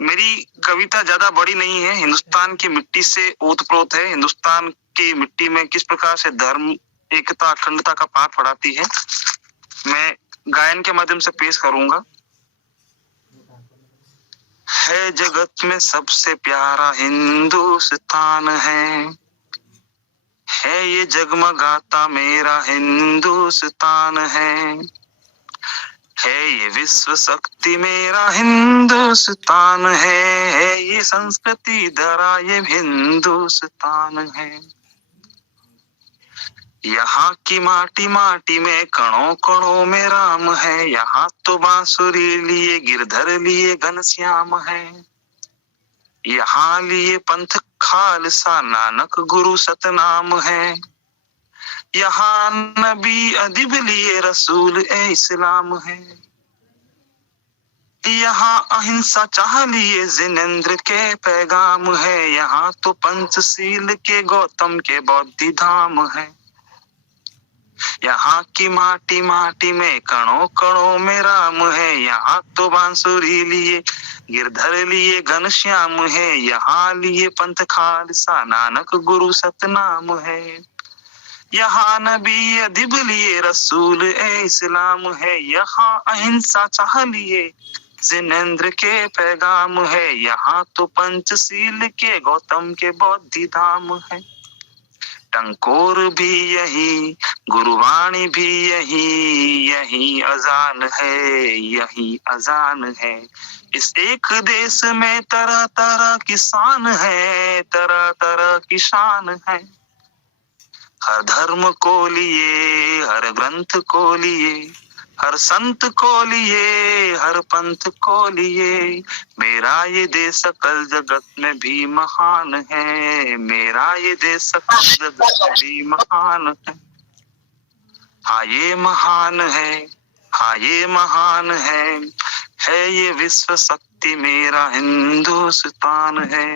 मेरी कविता ज्यादा बड़ी नहीं है, हिंदुस्तान की मिट्टी से ओतप्रोत है। हिंदुस्तान की मिट्टी में किस प्रकार से धर्म, एकता, अखंडता का पाठ पढ़ाती है, मैं गायन के माध्यम से पेश करूंगा। है जगत में सबसे प्यारा हिंदुस्तान है ये जगमगाता मेरा हिंदुस्तान है ये विश्व शक्ति मेरा हिंदुस्तान है ये संस्कृति धरा ये हिंदुस्तान है। यहाँ की माटी माटी में कणों कणों में राम है, यहाँ तो बांसुरी लिए गिरधर लिए घनश्याम है, यहाँ लिए पंथ खालसा नानक गुरु सतनाम है, यहाँ नबी अदिब लिए रसूल ए इस्लाम है, यहाँ अहिंसा चाह लिए जिनेंद्र के पैगाम है, यहाँ तो पंचशील के गौतम के बौद्धि धाम है। यहाँ की माटी माटी में कणों कणों में राम है, यहाँ तो बांसुरी लिए गिरधर लिए घनश्याम है, यहाँ लिए पंथ खालसा नानक गुरु सतनाम है, यहाँ नबी अदिब लिए रसूल ए इस्लाम है, यहाँ अहिंसा चाह लिए जिनेंद्र के पैगाम है, यहाँ तो पंचशील के गौतम के बौद्धि धाम है। टंकोर भी यही, गुरुवाणी भी यही अजान है, यही अजान है। इस एक देश में तरह तरह की शान है, तरह तरह की शान है। हर धर्म को लिए, हर ग्रंथ को लिए, हर संत को लिए, हर पंथ को लिए, मेरा ये देश सकल जगत में भी महान है, मेरा ये देश सकल जगत में भी महान है। हाँ ये महान है, हाँ ये महान है ये विश्व शक्ति मेरा हिंदुस्तान है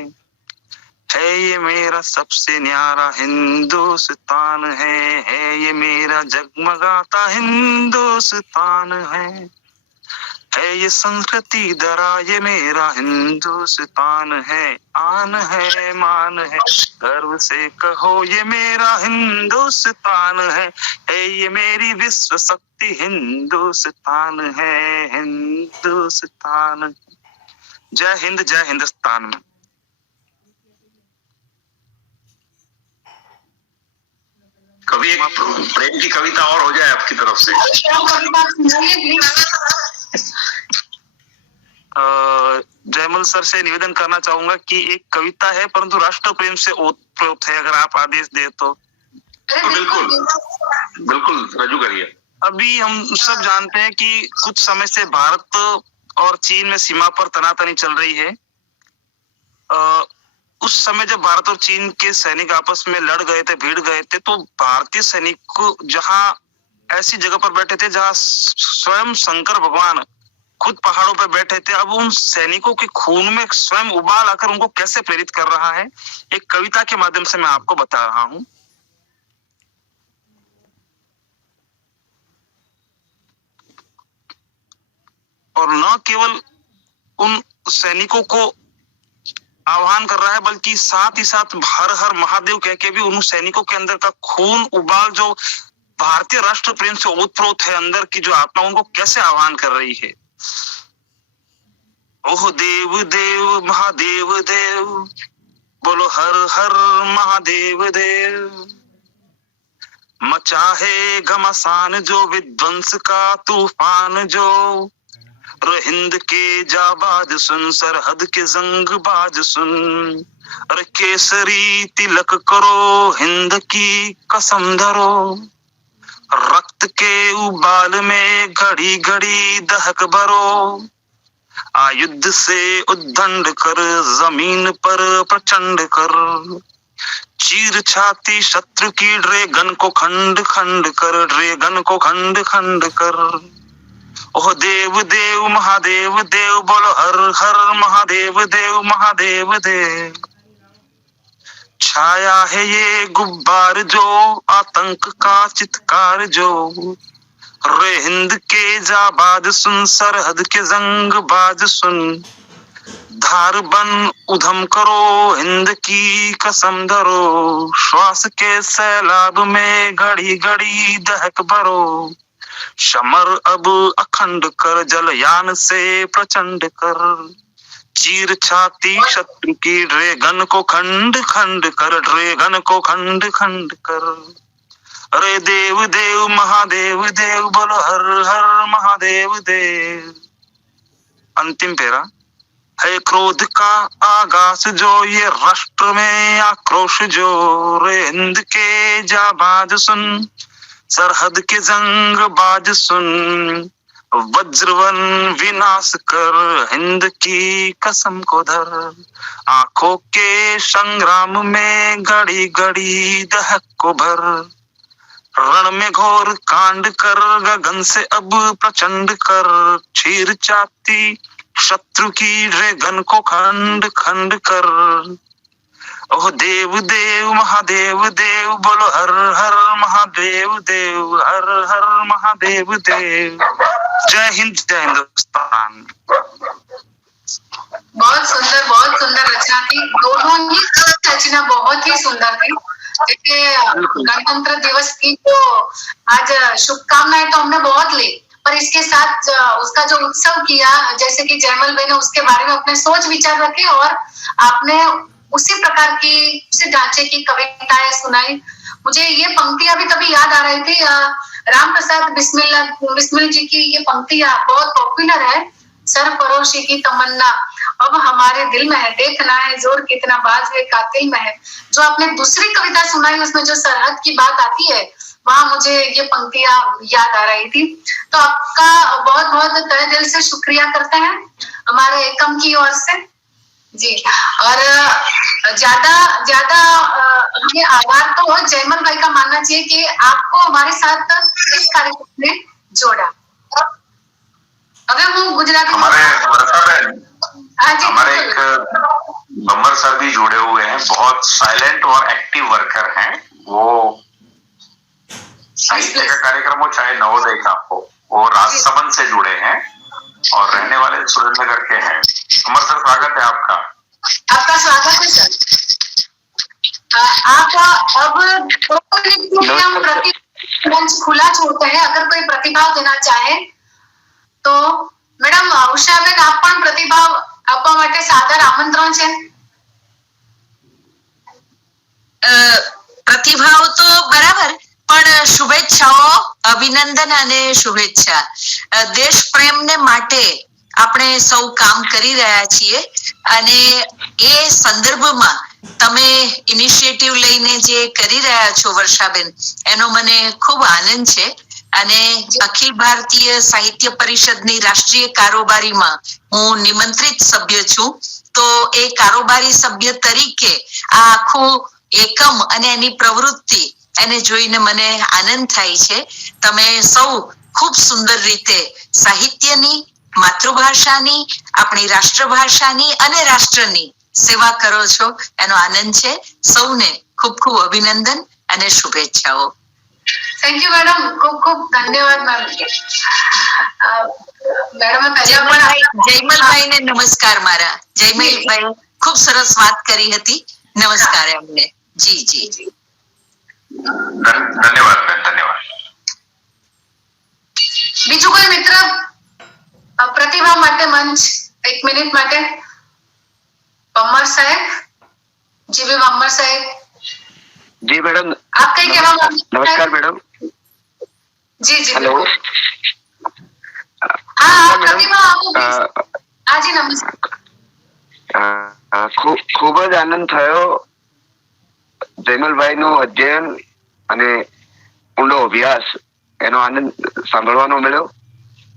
ये मेरा सबसे न्यारा हिंदुस्तान है ये मेरा जगमगाता हिंदुस्तान है ये संस्कृति धरा ये मेरा हिंदुस्तान है, आन है मान है गर्व से कहो ये मेरा हिंदुस्तान है ये मेरी विश्व शक्ति हिंदुस्तान है, हिंदुस्तान। जय हिंद जय हिंदुस्तान। कभी एक प्रेम की कविता और हो जाए आपकी तरफ से। जयमल सर से निवेदन करना चाहूंगा कि एक कविता है परंतु राष्ट्र प्रेम से ओतप्रोत है, अगर आप आदेश दे तो बिल्कुल बिल्कुल रजू करिए। अभी हम सब जानते हैं कि कुछ समय से भारत और चीन में सीमा पर तनातनी चल रही है। उस समय जब भारत और चीन के सैनिक आपस में लड़ गए थे, भिड़ गए थे, तो भारतीय सैनिक जहां ऐसी जगह पर बैठे थे जहां स्वयं शंकर भगवान खुद पहाड़ों पर बैठे थे, अब उन सैनिकों के खून में स्वयं उबाल आकर उनको कैसे प्रेरित कर रहा है, एक कविता के माध्यम से मैं आपको बता रहा हूं। और न केवल उन सैनिकों को आह्वान कर रहा है बल्कि साथ ही साथ हर हर महादेव कह के भी उन सैनिकों के अंदर का खून उबाल जो भारतीय राष्ट्र प्रेम से ओतप्रोत है, अंदर की जो आत्मा, उनको कैसे आह्वान कर रही है। ओह देव देव महादेव देव, बोलो हर हर महादेव देव। मचा है घमासान जो विध्वंस का तूफान जो, हिंद के जाबाज सुन, सरहद के जंग बाज सुन। अरे केसरी तिलक करो, हिंद की कसम धरो, रक्त के उबाल में घड़ी घड़ी दहक भरो। आयुध से उद्दंड कर, जमीन पर प्रचंड कर, चीर छाती शत्रु की, ड्रैगन को खंड खंड कर, ड्रैगन को खंड खंड कर। ओह देव देव महादेव देव, बोलो हर हर महादेव देव, महादेव देव। छाया है ये गुब्बार जो, आतंक का चित्कार जो, रे हिंद के जाबाज सुन, सरहद के जंग बाज सुन। धार बन उधम करो, हिंद की कसम धरो, श्वास के सैलाब में घड़ी घड़ी दहक भरो। समर अब अखंड कर, जलयान से प्रचंड कर, चीर छाती शत्रु की, ड्रैगन को खंड खंड कर, ड्रैगन को खंड खंड कर। अरे देव देव महादेव देव, बोलो हर हर महादेव देव। अंतिम पैरा है क्रोध का आगाज जो, ये राष्ट्र में आक्रोश जो, रे हिंद के जाबाज सुन, सरहद के जंग बाज सुन। वज्रवन विनाश कर, हिंद की कसम को धर, आंखों के संग्राम में घड़ी घड़ी दहक को भर। रण में घोर कांड कर, गगन से अब प्रचंड कर, चीर छाती शत्रु की, ड्रैगन को खंड खंड कर। ओह देव देव महादेव देव, बोलो हर हर महादेव देव, हर हर महादेव देव। जय हिंद जय हिंदुस्तान। बहुत सुंदर रचना थी, दोनों ही रचना बहुत ही सुंदर थी। जैसे गणतंत्र दिवस की तो आज शुभकामनाएं तो हमने बहुत ली, पर इसके साथ उसका जो उत्सव किया, जैसे कि जयमल भाई ने उसके बारे में अपने सोच विचार रखे और आपने उसी प्रकार की, उसी ढांचे की कविताएं सुनाई। मुझे ये पंक्तियां भी कभी याद आ रही थी, राम प्रसाद बिस्मिल जी की ये पंक्तियां बहुत पॉपुलर है। सरफरोशी की तमन्ना अब हमारे दिल में है, देखना है जोर कितना बाज है कातिल में है। जो आपने दूसरी कविता सुनाई उसमें जो सरहद की बात आती है, वहां मुझे ये पंक्तियां याद आ रही थी। तो आपका बहुत बहुत तहे दिल से शुक्रिया करते हैं हमारे एकम की ओर से जी। और ज्यादा हमें आभार तो जयमल भाई का मानना चाहिए कि आपको हमारे साथ इस कार्यक्रम में जोड़ा। હવે હું ગુજરાતી हमारे वर्षाबेन, हाँ जी हमारे बिल्कुल। एक बम्बर सर भी जुड़े हुए हैं, बहुत साइलेंट और एक्टिव वर्कर हैं वो। साहित्य का कार्यक्रम हो चाहे नवोदय का हो, वो राजसमंद से जुड़े हैं और रहने वाले सुरेंद्रनगर के हैं। बम्बर सर, स्वागत है आपका। आपका स्वागत है सर। आप अब हम प्रति मंच खुला छोड़ते हैं, अगर कोई प्रतिभाव देना चाहे तो મેડમ ઉષાબેન આપ પણ પ્રતિભાવ આપવા માટે સાદર આમંત્રણ છે। પ્રતિભાવ તો બરાબર, પણ શુભેચ્છાઓ, અભિનંદન અને શુભેચ્છા। દેશ પ્રેમને માટે આપણે સૌ કામ કરી રહ્યા છીએ અને એ સંદર્ભમાં તમે ઇનિશિયેટિવ લઈને જે કરી રહ્યા છો વર્ષાબેન, એનો મને ખૂબ આનંદ છે અને અખિલ ભારતીય સાહિત્ય પરિષદની રાષ્ટ્રીય કારોબારીમાં હું નિમંત્રિત સભ્ય છું, તો એ કારોબારી સભ્ય તરીકે આ આખું એકમ અને એની પ્રવૃત્તિ એને જોઈને મને આનંદ થાય છે। તમે સૌ ખૂબ સુંદર રીતે સાહિત્યની, માતૃભાષાની, આપણી રાષ્ટ્રભાષાની અને રાષ્ટ્રની સેવા કરો છો, એનો આનંદ છે। સૌને ખૂબ ખૂબ અભિનંદન અને શુભેચ્છાઓ। થેન્ક યુ મેડમ, ખૂબ ખૂબ ધન્યવાદ મેમ। મેડમે પહેલા પણ જયમલભાઈને નમસ્કાર મારા। જયમલભાઈ ખૂબ સરસ વાત કરી હતી, નમસ્કાર એમને। જી જી धन्यवाद बेन, धन्यवाद। બીજું કોઈ મિત્ર પ્રતિભા માટે મંચ એક મિનિટ માટે? પમ્મર સાહેબ, જીવી પમ્મર સાહેબ। जी मैडम, आप कहीं कहना मांगते हैं? नमस्कार मैडम। जी जी हेलो। बिल्कुल। हाँ आप मैडम, प्रतिभा आपको हाँ जी नमस्कार। ખૂબ જ આનંદ થયો જયમલભાઈનું અધ્યયન અને ઊંડો અભ્યાસ, એનો આનંદ સાંભળવાનો મળ્યો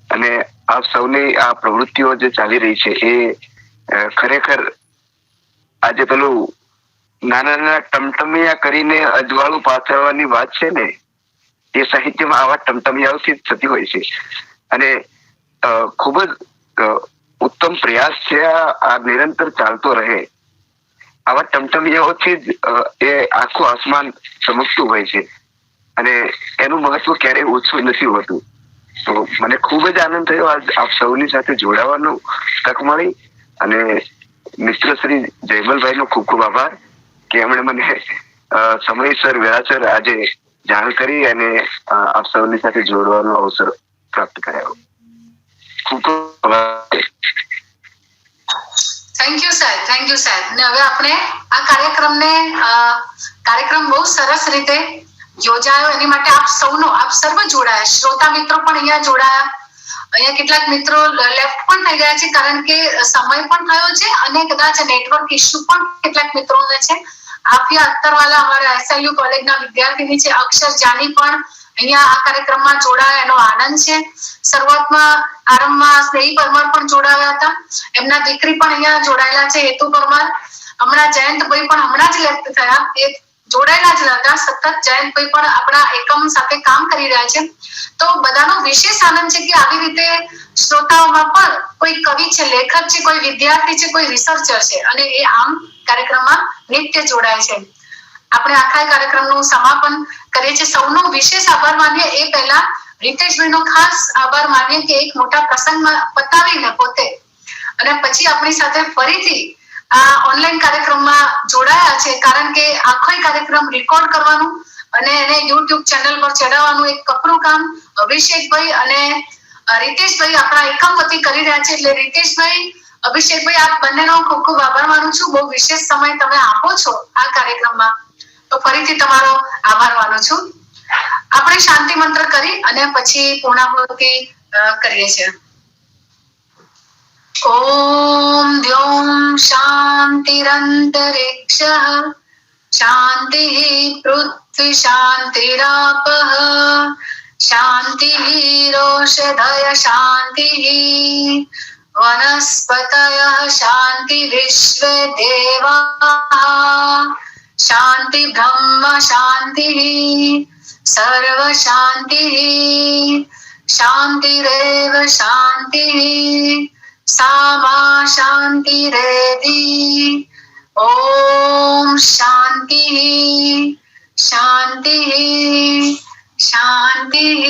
અને આપ સૌની આ પ્રવૃત્તિઓ જે ચાલી રહી છે એ ખરેખર આજે પેલું નાના નાના ટમટમિયા કરીને અજવાળું પાથરવાની વાત છે ને, એ સાહિત્યમાં આવા ટમટમિયાઓથી જ થતી હોય છે અને ખૂબ જ ઉત્તમ પ્રયાસ છે આ નિરંતર ચાલતો રહે। આવા ટમટમિયાઓથી જ એ આખું આસમાન ચમકતું હોય છે અને એનું મહત્વ ક્યારેય ઓછું નથી હોતું। તો મને ખૂબ જ આનંદ થયો આજ આપ સૌની સાથે જોડાવાનો તક મળી અને મિત્ર શ્રી જયમલભાઈનો ખૂબ ખૂબ આભાર કે એમણે મને સમયસર વેળાસર આજે જાણ કરી અને આપ સૌની સાથે જોડવાનો અવસર પ્રાપ્ત કરાયો। ખૂબ ખૂબ આભાર। થેન્ક યુ સાહેબ, થેન્ક યુ સાહેબ। ને હવે આપણે આ કાર્યક્રમ બહુ સરસ રીતે યોજાયો, એની માટે આપ સૌનો, આપ સર્વ જોડાયા, શ્રોતા મિત્રો પણ અહીંયા જોડાયા। અહીંયા કેટલાક મિત્રો લેફ્ટ પણ થઈ ગયા છે કારણ કે સમય પણ થયો છે અને કદાચ નેટવર્ક ઇશ્યુ પણ કેટલાક મિત્રોને છે। આફિયા અખ્તરવાલા અમારા એસએલયુ કોલેજના વિદ્યાર્થીની છે, અક્ષર જાની પણ અહીંયા આ કાર્યક્રમમાં જોડાયા, એનો આનંદ છે। શરૂઆતમાં આરંભમાં સ્નેહી પરમાર પણ જોડાયા હતા, એમના દીકરી પણ અહીંયા જોડાયેલા છે, હેતુ પરમાર। હમણાં જયંતભાઈ પણ હમણાં જ લેફ્ટ થયા, એ જોડાયેલા જ હતા સતત। જયંતભાઈ પણ આપણા એકમ સાથે કામ કરી રહ્યા છે। તો બધાનો વિશેષ આનંદ છે કે આવી રીતે શ્રોતાઓમાં પણ કોઈ કવિ છે, લેખક છે, કોઈ વિદ્યાર્થી છે, કોઈ રિસર્ચર છે અને એ આમ કાર્યક્રમમાં નિત્ય જોડાય છે। આપણે આખા કાર્યક્રમનું સમાપન કરીએ છીએ। સૌનો વિશેષ આભાર માનીએ એ પહેલા રીતેશભાઈનો ખાસ આભાર માનીએ કે એક મોટા પ્રસંગમાં પતાવીને પોતે અને પછી આપણી સાથે ફરીથી આ ઓનલાઈન કાર્યક્રમમાં જોડાયા છે, કારણ કે આખો કાર્યક્રમ રેકોર્ડ કરવાનું અને એને યુટ્યુબ ચેનલ પર ચડાવવાનું એક કપરું કામ અભિષેકભાઈ અને રીતેશભાઈ આપણા એકમ વતી કરી રહ્યા છે। એટલે રીતેશભાઈ, અભિષેકભાઈ, આપ બંનેનો ખૂબ ખૂબ આભાર માનું છું। બહુ વિશેષ સમય તમે આપો છો આ કાર્યક્રમમાં, તો ફરીથી તમારો આભાર માનું છું। આપણે શાંતિ મંત્ર કરી અને પછી પૂર્ણાહુતિ કરીએ છીએ। ओम द्यों शांतिरंतरिक्षः शांतिः पृथ्वी शांतिरापः शांतिः रोषधय शांतिः वनस्पतयः शांति विश्वे देवाः शांति ब्रह्म शांतिः सर्व शांतिः शान्तिरेव शान्तिः सा मा शान्तिरेधि ॐ शान्तिः शान्तिः शान्तिः